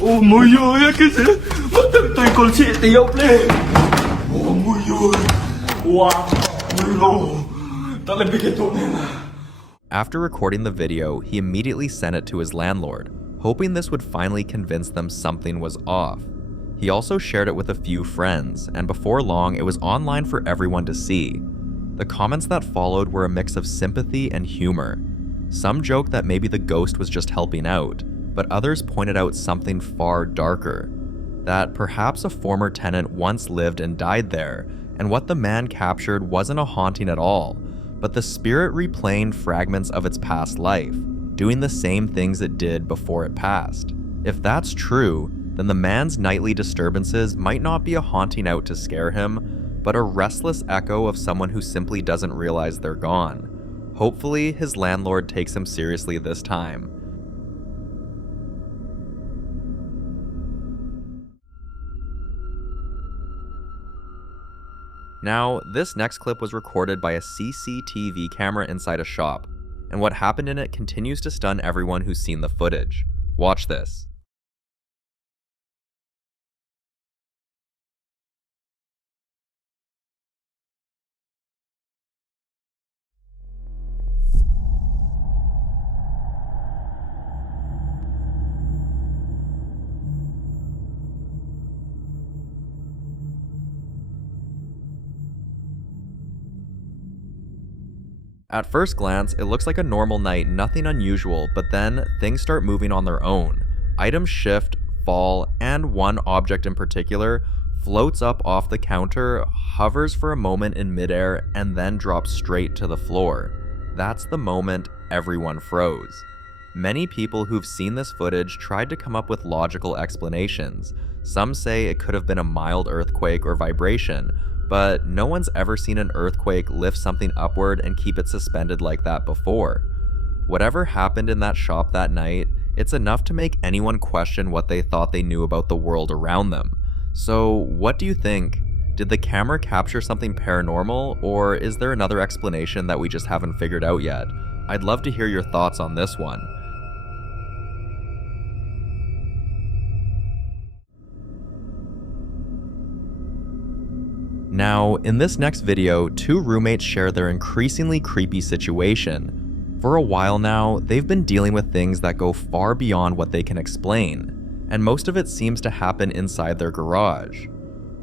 Oh my god, cái gì? Mất tự tay con chị tí ốc lên. Oh my god. Wow. Tao lại bị cái tụi này mà. After recording the video, he immediately sent it to his landlord, hoping this would finally convince them something was off. He also shared it with a few friends, and before long, it was online for everyone to see. The comments that followed were a mix of sympathy and humor. Some joked that maybe the ghost was just helping out, but others pointed out something far darker. That perhaps a former tenant once lived and died there, and what the man captured wasn't a haunting at all, but the spirit replaying fragments of its past life, doing the same things it did before it passed. If that's true, then the man's nightly disturbances might not be a haunting out to scare him, but a restless echo of someone who simply doesn't realize they're gone. Hopefully, his landlord takes him seriously this time. Now, this next clip was recorded by a CCTV camera inside a shop, and what happened in it continues to stun everyone who's seen the footage. Watch this. At first glance, it looks like a normal night, nothing unusual, but then things start moving on their own. Items shift, fall, and one object in particular floats up off the counter, hovers for a moment in midair, and then drops straight to the floor. That's the moment everyone froze. Many people who've seen this footage tried to come up with logical explanations. Some say it could have been a mild earthquake or vibration, but no one's ever seen an earthquake lift something upward and keep it suspended like that before. Whatever happened in that shop that night, it's enough to make anyone question what they thought they knew about the world around them. So, what do you think? Did the camera capture something paranormal, or is there another explanation that we just haven't figured out yet? I'd love to hear your thoughts on this one. Now, in this next video, two roommates share their increasingly creepy situation. For a while now, they've been dealing with things that go far beyond what they can explain, and most of it seems to happen inside their garage.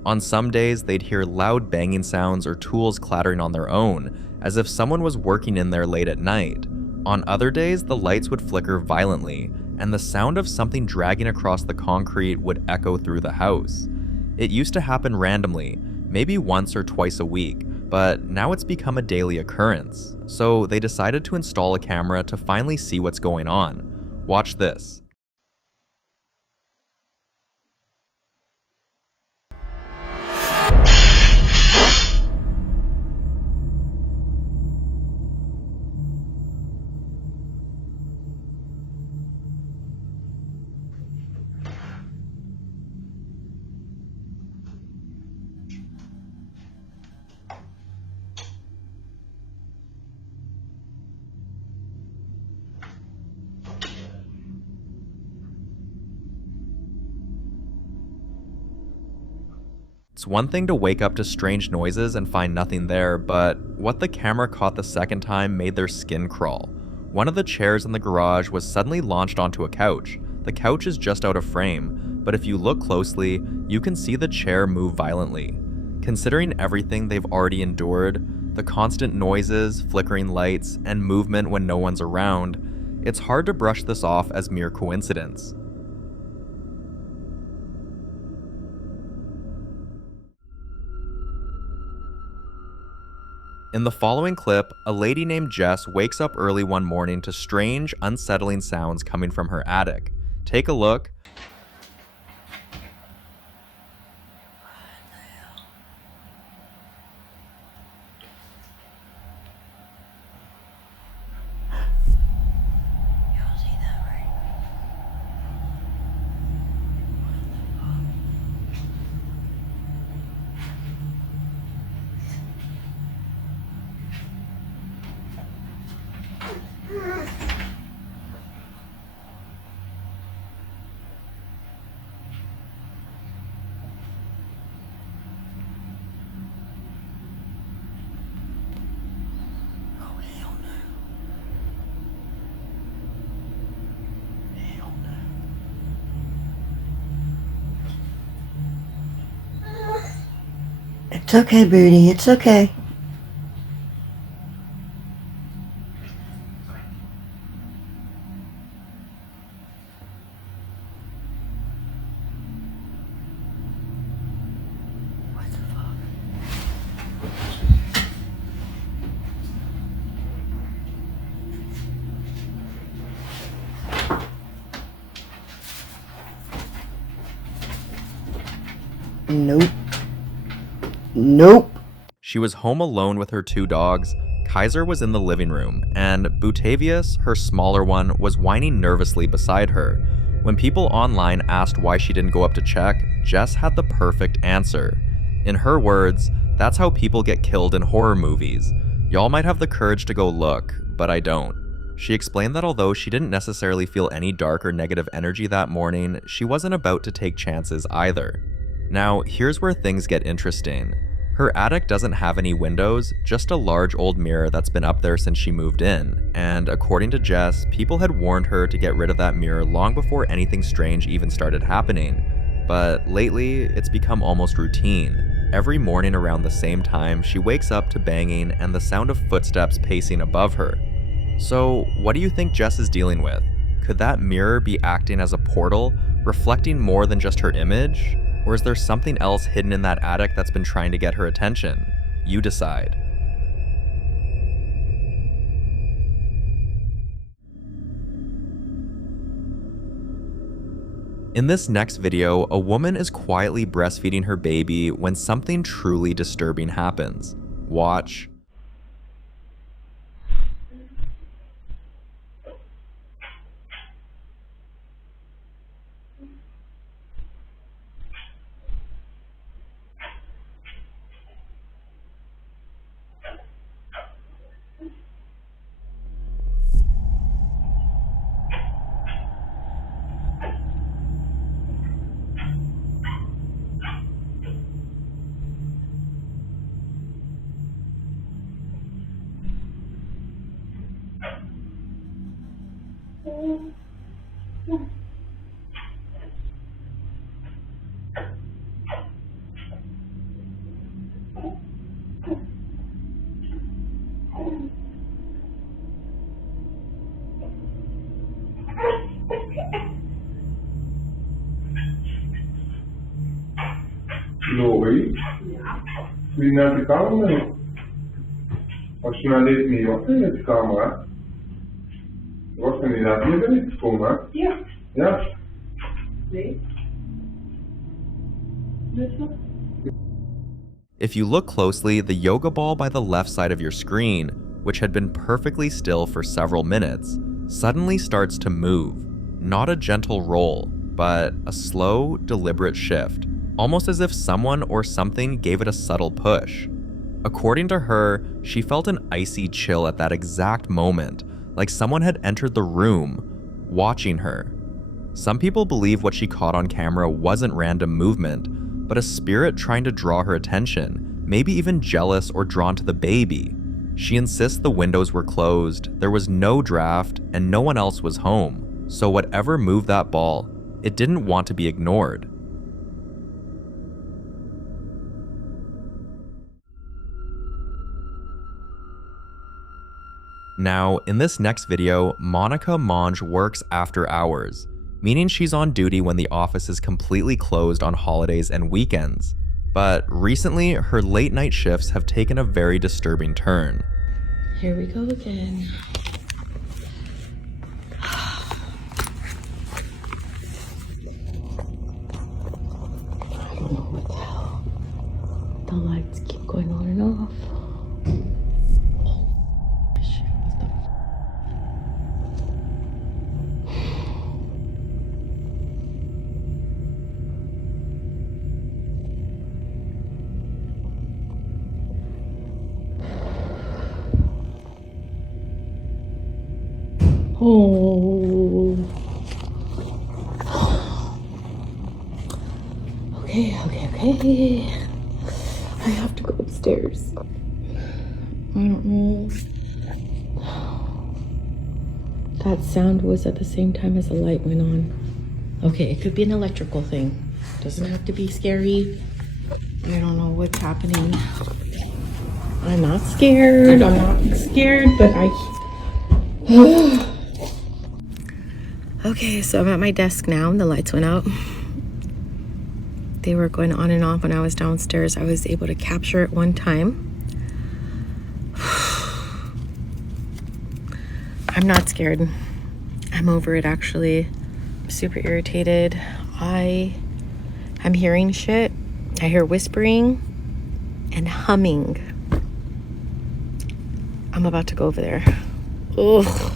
On some days, they'd hear loud banging sounds or tools clattering on their own, as if someone was working in there late at night. On other days, the lights would flicker violently, and the sound of something dragging across the concrete would echo through the house. It used to happen randomly, maybe once or twice a week, but now it's become a daily occurrence. So they decided to install a camera to finally see what's going on. Watch this. It's one thing to wake up to strange noises and find nothing there, but what the camera caught the second time made their skin crawl. One of the chairs in the garage was suddenly launched onto a couch. The couch is just out of frame, but if you look closely, you can see the chair move violently. Considering everything they've already endured, the constant noises, flickering lights, and movement when no one's around, it's hard to brush this off as mere coincidence. In the following clip, a lady named Jess wakes up early one morning to strange, unsettling sounds coming from her attic. Take a look. It's okay, Booty. It's okay. Nope. Nope. She was home alone with her two dogs. Kaiser was in the living room, and Butavius, her smaller one, was whining nervously beside her. When people online asked why she didn't go up to check, Jess had the perfect answer. In her words, that's how people get killed in horror movies. Y'all might have the courage to go look, but I don't. She explained that although she didn't necessarily feel any dark or negative energy that morning, she wasn't about to take chances either. Now, here's where things get interesting. Her attic doesn't have any windows, just a large old mirror that's been up there since she moved in, and according to Jess, people had warned her to get rid of that mirror long before anything strange even started happening. But lately, it's become almost routine. every morning around the same time, she wakes up to banging and the sound of footsteps pacing above her. So, what do you think Jess is dealing with? Could that mirror be acting as a portal, reflecting more than just her image? Or is there something else hidden in that attic that's been trying to get her attention? You decide. In this next video, a woman is quietly breastfeeding her baby when something truly disturbing happens. Watch. Louis? Bine naar de kamer. Als je naar dit niet was in de kamer, was er inderdaad niet erin gekomen. Ja. Ja? Nee. If you look closely, the yoga ball by the left side of your screen, which had been perfectly still for several minutes, suddenly starts to move. Not a gentle roll, but a slow, deliberate shift, almost as if someone or something gave it a subtle push. According to her, she felt an icy chill at that exact moment, like someone had entered the room, watching her. Some people believe what she caught on camera wasn't random movement, but a spirit trying to draw her attention, maybe even jealous or drawn to the baby. She insists the windows were closed, there was no draft, and no one else was home. So whatever moved that ball, it didn't want to be ignored. Now, in this next video, Monica Monge works after hours, meaning she's on duty when the office is completely closed on holidays and weekends. But recently, her late night shifts have taken a very disturbing turn. Here we go again. I don't know what the hell. The lights keep going on and off. Oh. Okay. I have to go upstairs. I don't know. That sound was at the same time as the light went on. Okay, it could be an electrical thing. Doesn't have to be scary. I don't know what's happening. I'm not scared, but Okay, so I'm at my desk now. The lights went out. They were going on and off when I was downstairs. I was able to capture it one time. I'm not scared. I'm over it, actually. I'm super irritated. I'm hearing shit. I hear whispering and humming. I'm about to go over there. Ugh.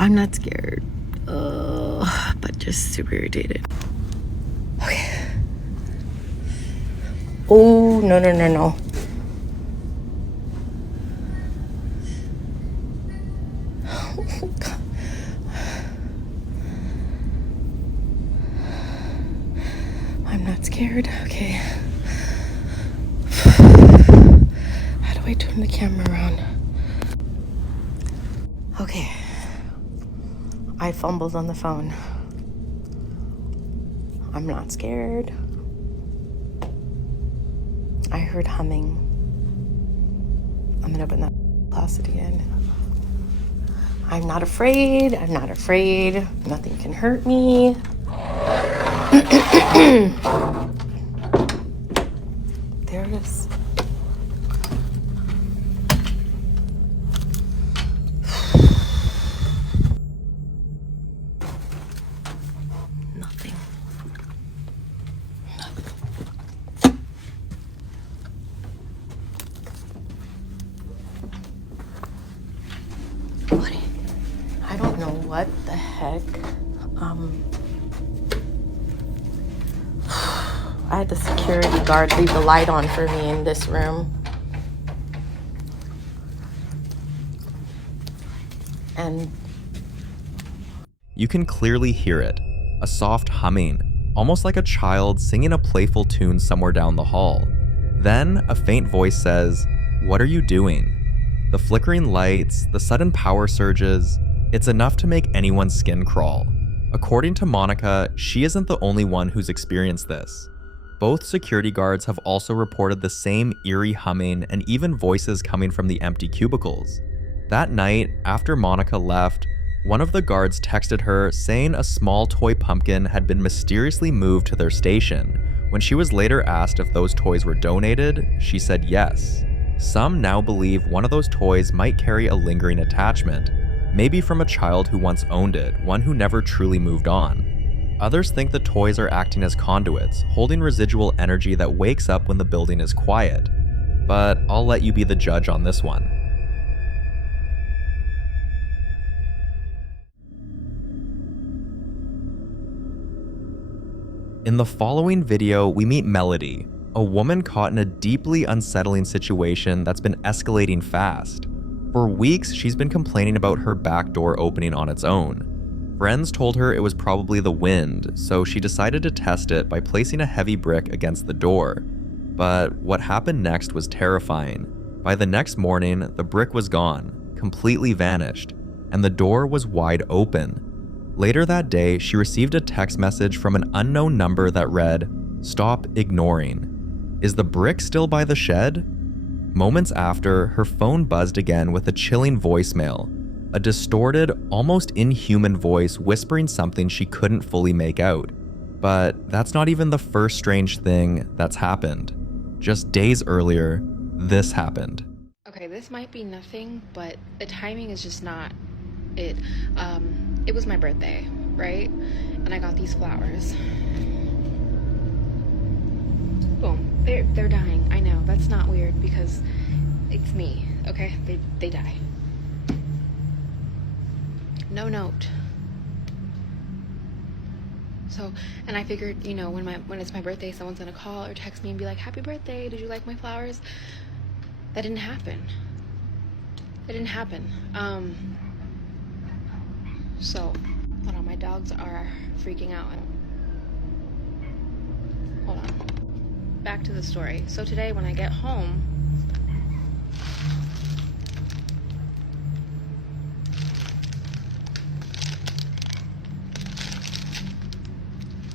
I'm not scared, but just super irritated. Okay. Oh, no. Oh, God. I'm not scared. Okay. How do I turn the camera around? Okay. I fumbled on the phone. I'm not scared. I heard humming. I'm gonna open that closet again. I'm not afraid. I'm not afraid. Nothing can hurt me. There it is. Nothing. What? I don't know what the heck. I had the security guard leave the light on for me in this room. And you can clearly hear it, a soft humming, almost like a child singing a playful tune somewhere down the hall. Then a faint voice says, "What are you doing?" The flickering lights, the sudden power surges, it's enough to make anyone's skin crawl. According to Monica, she isn't the only one who's experienced this. Both security guards have also reported the same eerie humming and even voices coming from the empty cubicles. That night, after Monica left, one of the guards texted her saying a small toy pumpkin had been mysteriously moved to their station. When she was later asked if those toys were donated, she said yes. Some now believe one of those toys might carry a lingering attachment, maybe from a child who once owned it, one who never truly moved on. Others think the toys are acting as conduits, holding residual energy that wakes up when the building is quiet. But I'll let you be the judge on this one. In the following video, we meet Melody, a woman caught in a deeply unsettling situation that's been escalating fast. For weeks, she's been complaining about her back door opening on its own. Friends told her it was probably the wind, so she decided to test it by placing a heavy brick against the door. But what happened next was terrifying. By the next morning, the brick was gone, completely vanished, and the door was wide open. Later that day, she received a text message from an unknown number that read, "Stop ignoring. Is the brick still by the shed?" Moments after, her phone buzzed again with a chilling voicemail, a distorted, almost inhuman voice whispering something she couldn't fully make out. But that's not even the first strange thing that's happened. Just days earlier, this happened. Okay, this might be nothing, but the timing is just not it. It was my birthday, right? And I got these flowers. Boom. They're dying. I know, that's not weird because it's me, okay? They die. No note. So, and I figured, you know, when it's my birthday, someone's gonna call or text me and be like, "Happy birthday, did you like my flowers?" That didn't happen. It didn't happen. So, hold on, my dogs are freaking out. Hold on. Back to the story. So today when I get home,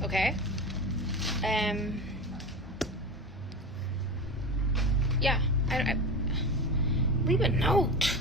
okay, yeah, I leave a note.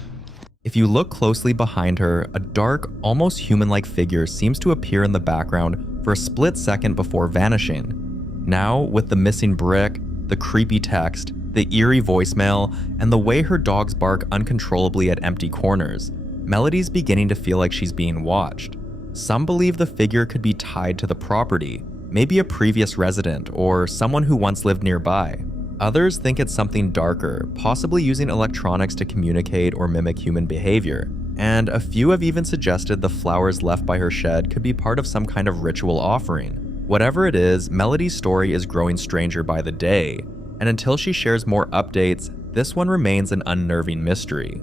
If you look closely behind her, a dark, almost human-like figure seems to appear in the background for a split second before vanishing. Now, with the missing brick, the creepy text, the eerie voicemail, and the way her dogs bark uncontrollably at empty corners, Melody's beginning to feel like she's being watched. Some believe the figure could be tied to the property, maybe a previous resident or someone who once lived nearby. Others think it's something darker, possibly using electronics to communicate or mimic human behavior. And a few have even suggested the flowers left by her shed could be part of some kind of ritual offering. Whatever it is, Melody's story is growing stranger by the day, and until she shares more updates, this one remains an unnerving mystery.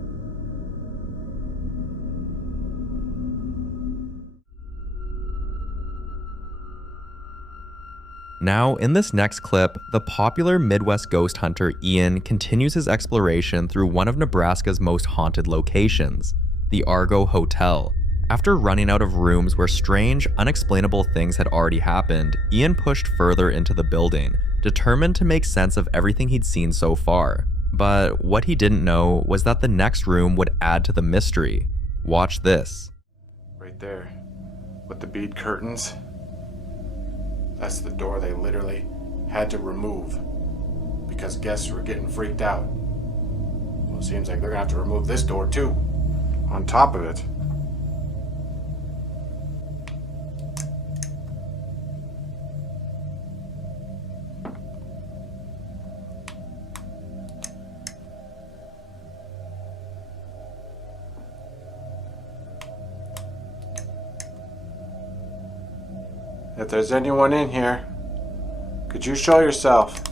Now, in this next clip, the popular Midwest ghost hunter Ian continues his exploration through one of Nebraska's most haunted locations, the Argo Hotel. After running out of rooms where strange, unexplainable things had already happened, Ian pushed further into the building, determined to make sense of everything he'd seen so far. But what he didn't know was that the next room would add to the mystery. Watch this. Right there, with the bead curtains. That's the door they literally had to remove because guests were getting freaked out. Well, it seems like they're gonna have to remove this door too, on top of it. If there's anyone in here, could you show yourself?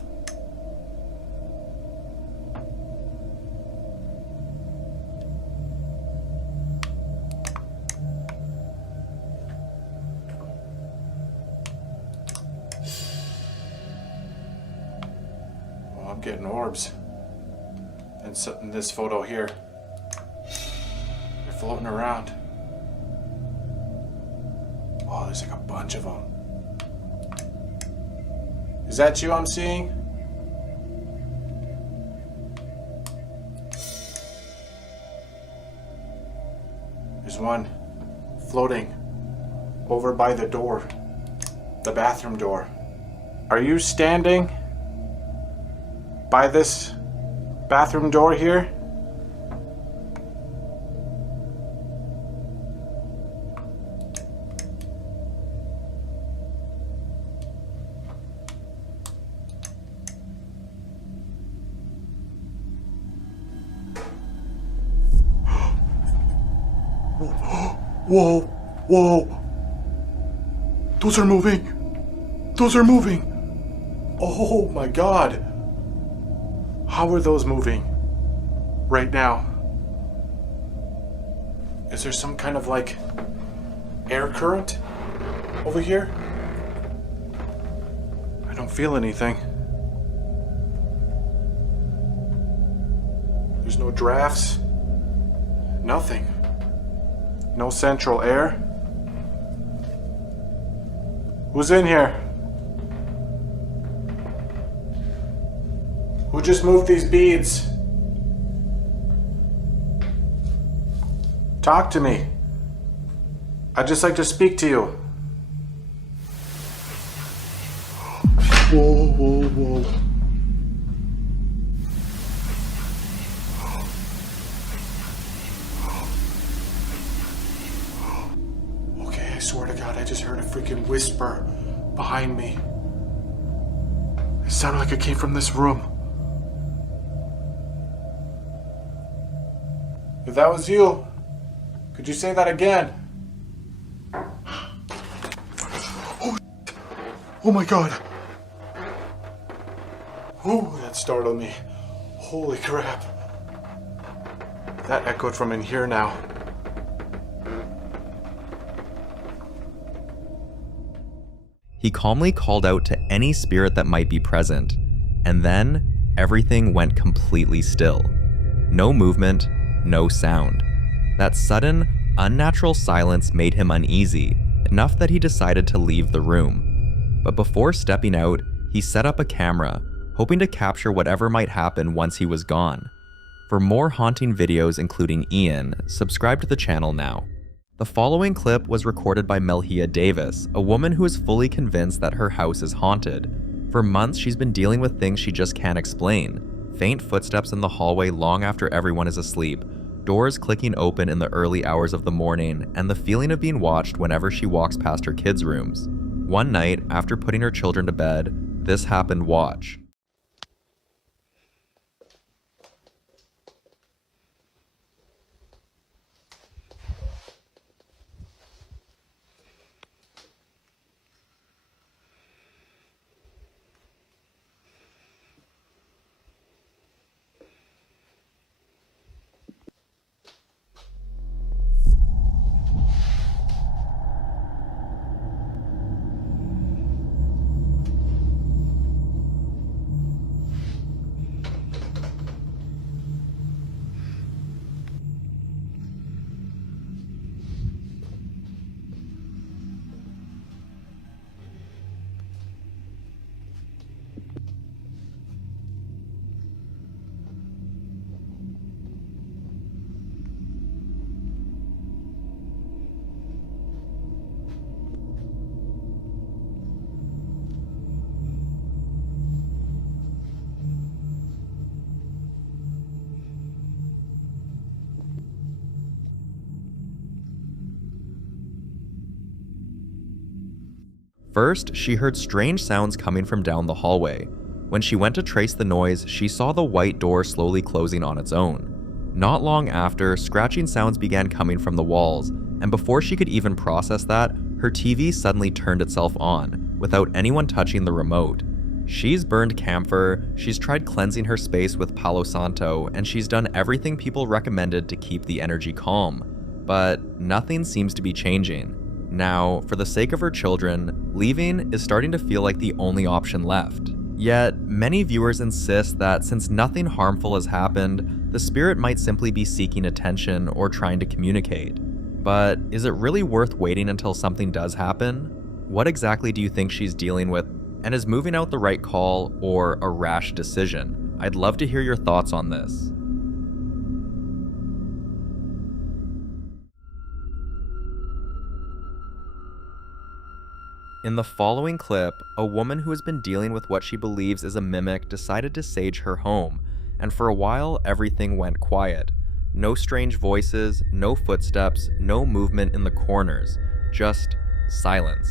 Well, I'm getting orbs. And so, in this photo here, they're floating around. Oh, there's like a bunch of them. Is that you I'm seeing? There's one floating over by the door, the bathroom door. Are you standing by this bathroom door here? Whoa, whoa. Those are moving. Those are moving. Oh my God. How are those moving right now? Is there some kind of like air current over here? I don't feel anything. There's no drafts. Nothing. No central air. Who's in here? Who just moved these beads? Talk to me. I'd just like to speak to you. Whoa, whoa, whoa. I swear to God, I just heard a freaking whisper behind me. It sounded like it came from this room. If that was you, could you say that again? Oh my God. Oh, that startled me. Holy crap. That echoed from in here now. He calmly called out to any spirit that might be present, and then everything went completely still. No movement, no sound. That sudden, unnatural silence made him uneasy, enough that he decided to leave the room. But before stepping out, he set up a camera, hoping to capture whatever might happen once he was gone. For more haunting videos including Ian, subscribe to the channel now. The following clip was recorded by Melhia Davis, a woman who is fully convinced that her house is haunted. For months, she's been dealing with things she just can't explain. Faint footsteps in the hallway long after everyone is asleep, doors clicking open in the early hours of the morning, and the feeling of being watched whenever she walks past her kids' rooms. One night, after putting her children to bed, this happened. Watch. First, she heard strange sounds coming from down the hallway. When she went to trace the noise, she saw the white door slowly closing on its own. Not long after, scratching sounds began coming from the walls, and before she could even process that, her TV suddenly turned itself on, without anyone touching the remote. She's burned camphor, she's tried cleansing her space with Palo Santo, and she's done everything people recommended to keep the energy calm. But nothing seems to be changing. Now, for the sake of her children, leaving is starting to feel like the only option left. Yet, many viewers insist that since nothing harmful has happened, the spirit might simply be seeking attention or trying to communicate. But is it really worth waiting until something does happen? What exactly do you think she's dealing with, and is moving out the right call or a rash decision? I'd love to hear your thoughts on this. In the following clip, a woman who has been dealing with what she believes is a mimic decided to sage her home, and for a while everything went quiet. No strange voices, no footsteps, no movement in the corners, just silence.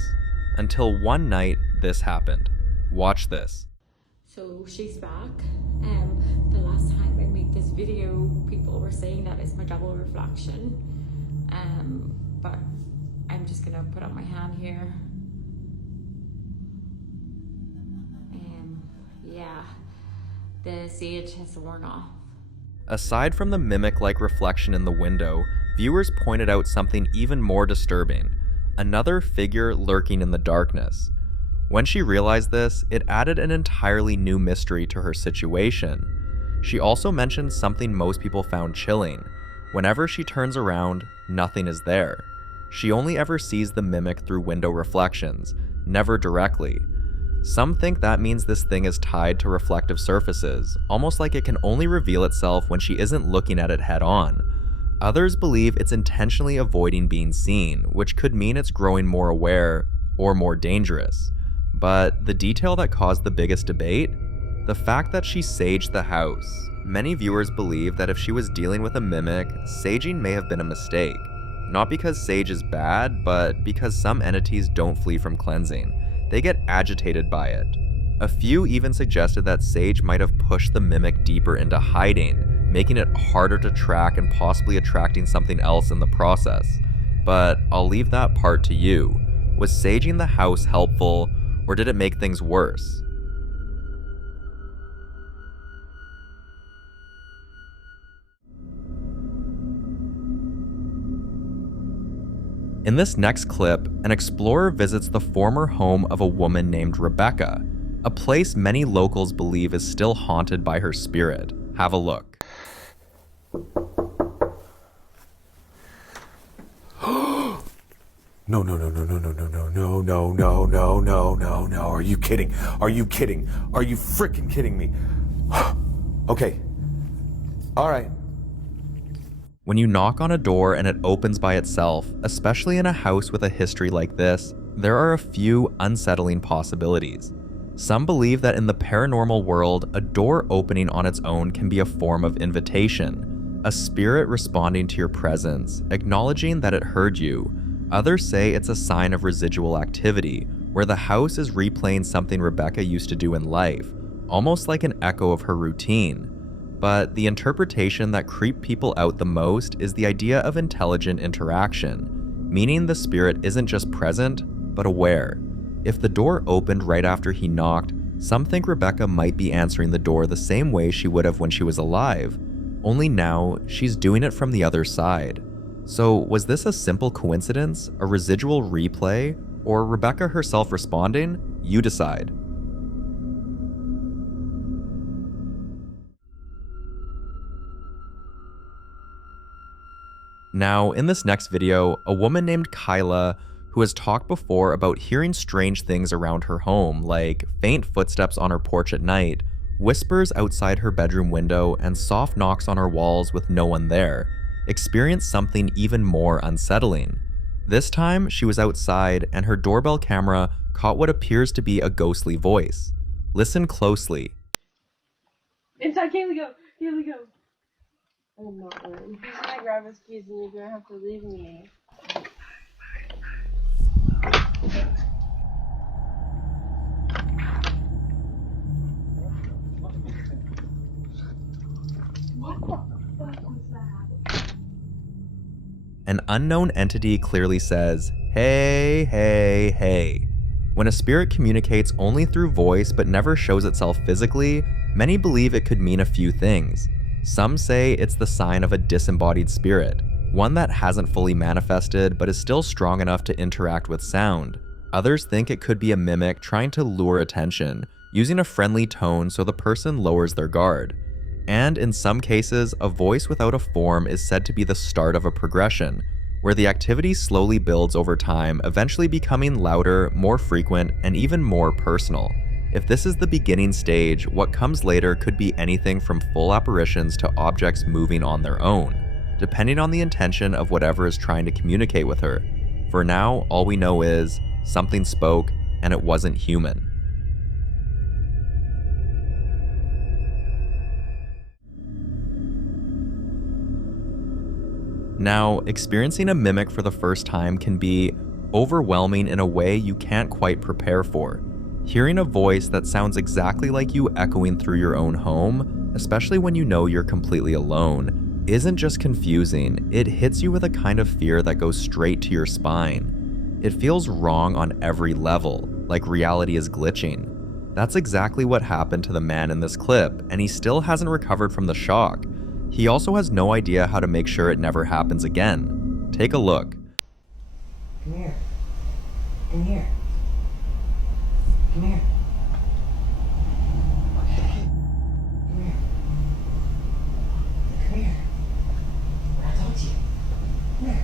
Until one night, this happened. Watch this. So she's back. The last time I made this video, people were saying that it's my double reflection. But I'm just gonna put up my hand here. Yeah, the sage has worn off. Aside from the mimic-like reflection in the window, viewers pointed out something even more disturbing. Another figure lurking in the darkness. When she realized this, it added an entirely new mystery to her situation. She also mentioned something most people found chilling. Whenever she turns around, nothing is there. She only ever sees the mimic through window reflections, never directly. Some think that means this thing is tied to reflective surfaces, almost like it can only reveal itself when she isn't looking at it head on. Others believe it's intentionally avoiding being seen, which could mean it's growing more aware or more dangerous. But the detail that caused the biggest debate? The fact that she saged the house. Many viewers believe that if she was dealing with a mimic, saging may have been a mistake. Not because sage is bad, but because some entities don't flee from cleansing. They get agitated by it. A few even suggested that sage might have pushed the mimic deeper into hiding, making it harder to track and possibly attracting something else in the process. But I'll leave that part to you. Was saging the house helpful, or did it make things worse? In this next clip, an explorer visits the former home of a woman named Rebecca, a place many locals believe is still haunted by her spirit. Have a look. No. Are you kidding? Are you kidding? Are you freaking kidding me? Okay. All right. When you knock on a door and it opens by itself, especially in a house with a history like this, there are a few unsettling possibilities. Some believe that in the paranormal world, a door opening on its own can be a form of invitation, a spirit responding to your presence, acknowledging that it heard you. Others say it's a sign of residual activity, where the house is replaying something Rebecca used to do in life, almost like an echo of her routine. But the interpretation that creeped people out the most is the idea of intelligent interaction, meaning the spirit isn't just present, but aware. If the door opened right after he knocked, some think Rebecca might be answering the door the same way she would have when she was alive, only now she's doing it from the other side. So was this a simple coincidence, a residual replay, or Rebecca herself responding? You decide. Now, in this next video, a woman named Kyla, who has talked before about hearing strange things around her home, like faint footsteps on her porch at night, whispers outside her bedroom window, and soft knocks on her walls with no one there, experienced something even more unsettling. This time, she was outside, and her doorbell camera caught what appears to be a ghostly voice. Listen closely. Inside, Kaylee, go! Kaylee, go! I'm not going. He's gonna grab his keys and you're gonna have to leave me. an unknown entity clearly says, "Hey, hey, hey." When a spirit communicates only through voice but never shows itself physically, many believe it could mean a few things. Some say it's the sign of a disembodied spirit, one that hasn't fully manifested but is still strong enough to interact with sound. Others think it could be a mimic trying to lure attention, using a friendly tone so the person lowers their guard. And in some cases, a voice without a form is said to be the start of a progression, where the activity slowly builds over time, eventually becoming louder, more frequent, and even more personal. If this is the beginning stage, what comes later could be anything from full apparitions to objects moving on their own, depending on the intention of whatever is trying to communicate with her. For now, all we know is, something spoke, and it wasn't human. Now, experiencing a mimic for the first time can be overwhelming in a way you can't quite prepare for. Hearing a voice that sounds exactly like you echoing through your own home, especially when you know you're completely alone, isn't just confusing, it hits you with a kind of fear that goes straight to your spine. It feels wrong on every level, like reality is glitching. That's exactly what happened to the man in this clip, and he still hasn't recovered from the shock. He also has no idea how to make sure it never happens again. Take a look. Come here. Come here. Come here. Come here. Come here. I told you. Come here.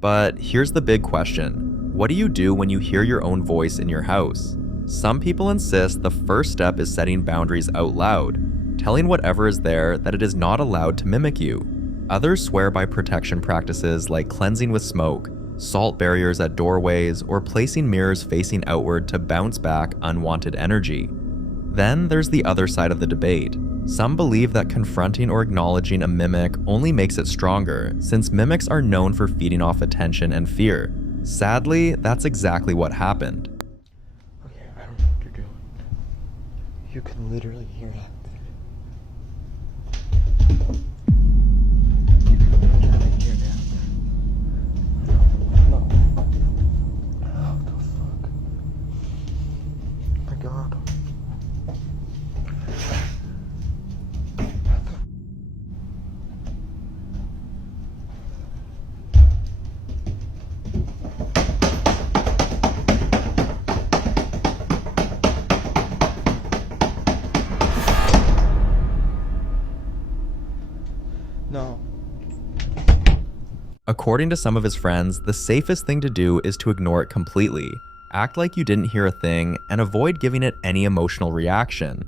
But here's the big question. What do you do when you hear your own voice in your house? Some people insist the first step is setting boundaries out loud, telling whatever is there that it is not allowed to mimic you. Others swear by protection practices like cleansing with smoke, salt barriers at doorways, or placing mirrors facing outward to bounce back unwanted energy. Then there's the other side of the debate. Some believe that confronting or acknowledging a mimic only makes it stronger, since mimics are known for feeding off attention and fear. Sadly, that's exactly what happened. Okay, I don't know what you're doing. You can literally hear that. You can literally hear that. No. What the fuck? Oh my god. No. According to some of his friends, the safest thing to do is to ignore it completely, act like you didn't hear a thing, and avoid giving it any emotional reaction.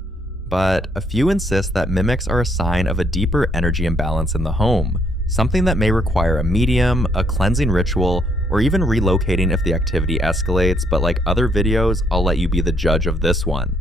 But a few insist that mimics are a sign of a deeper energy imbalance in the home, something that may require a medium, a cleansing ritual, or even relocating if the activity escalates, but like other videos, I'll let you be the judge of this one.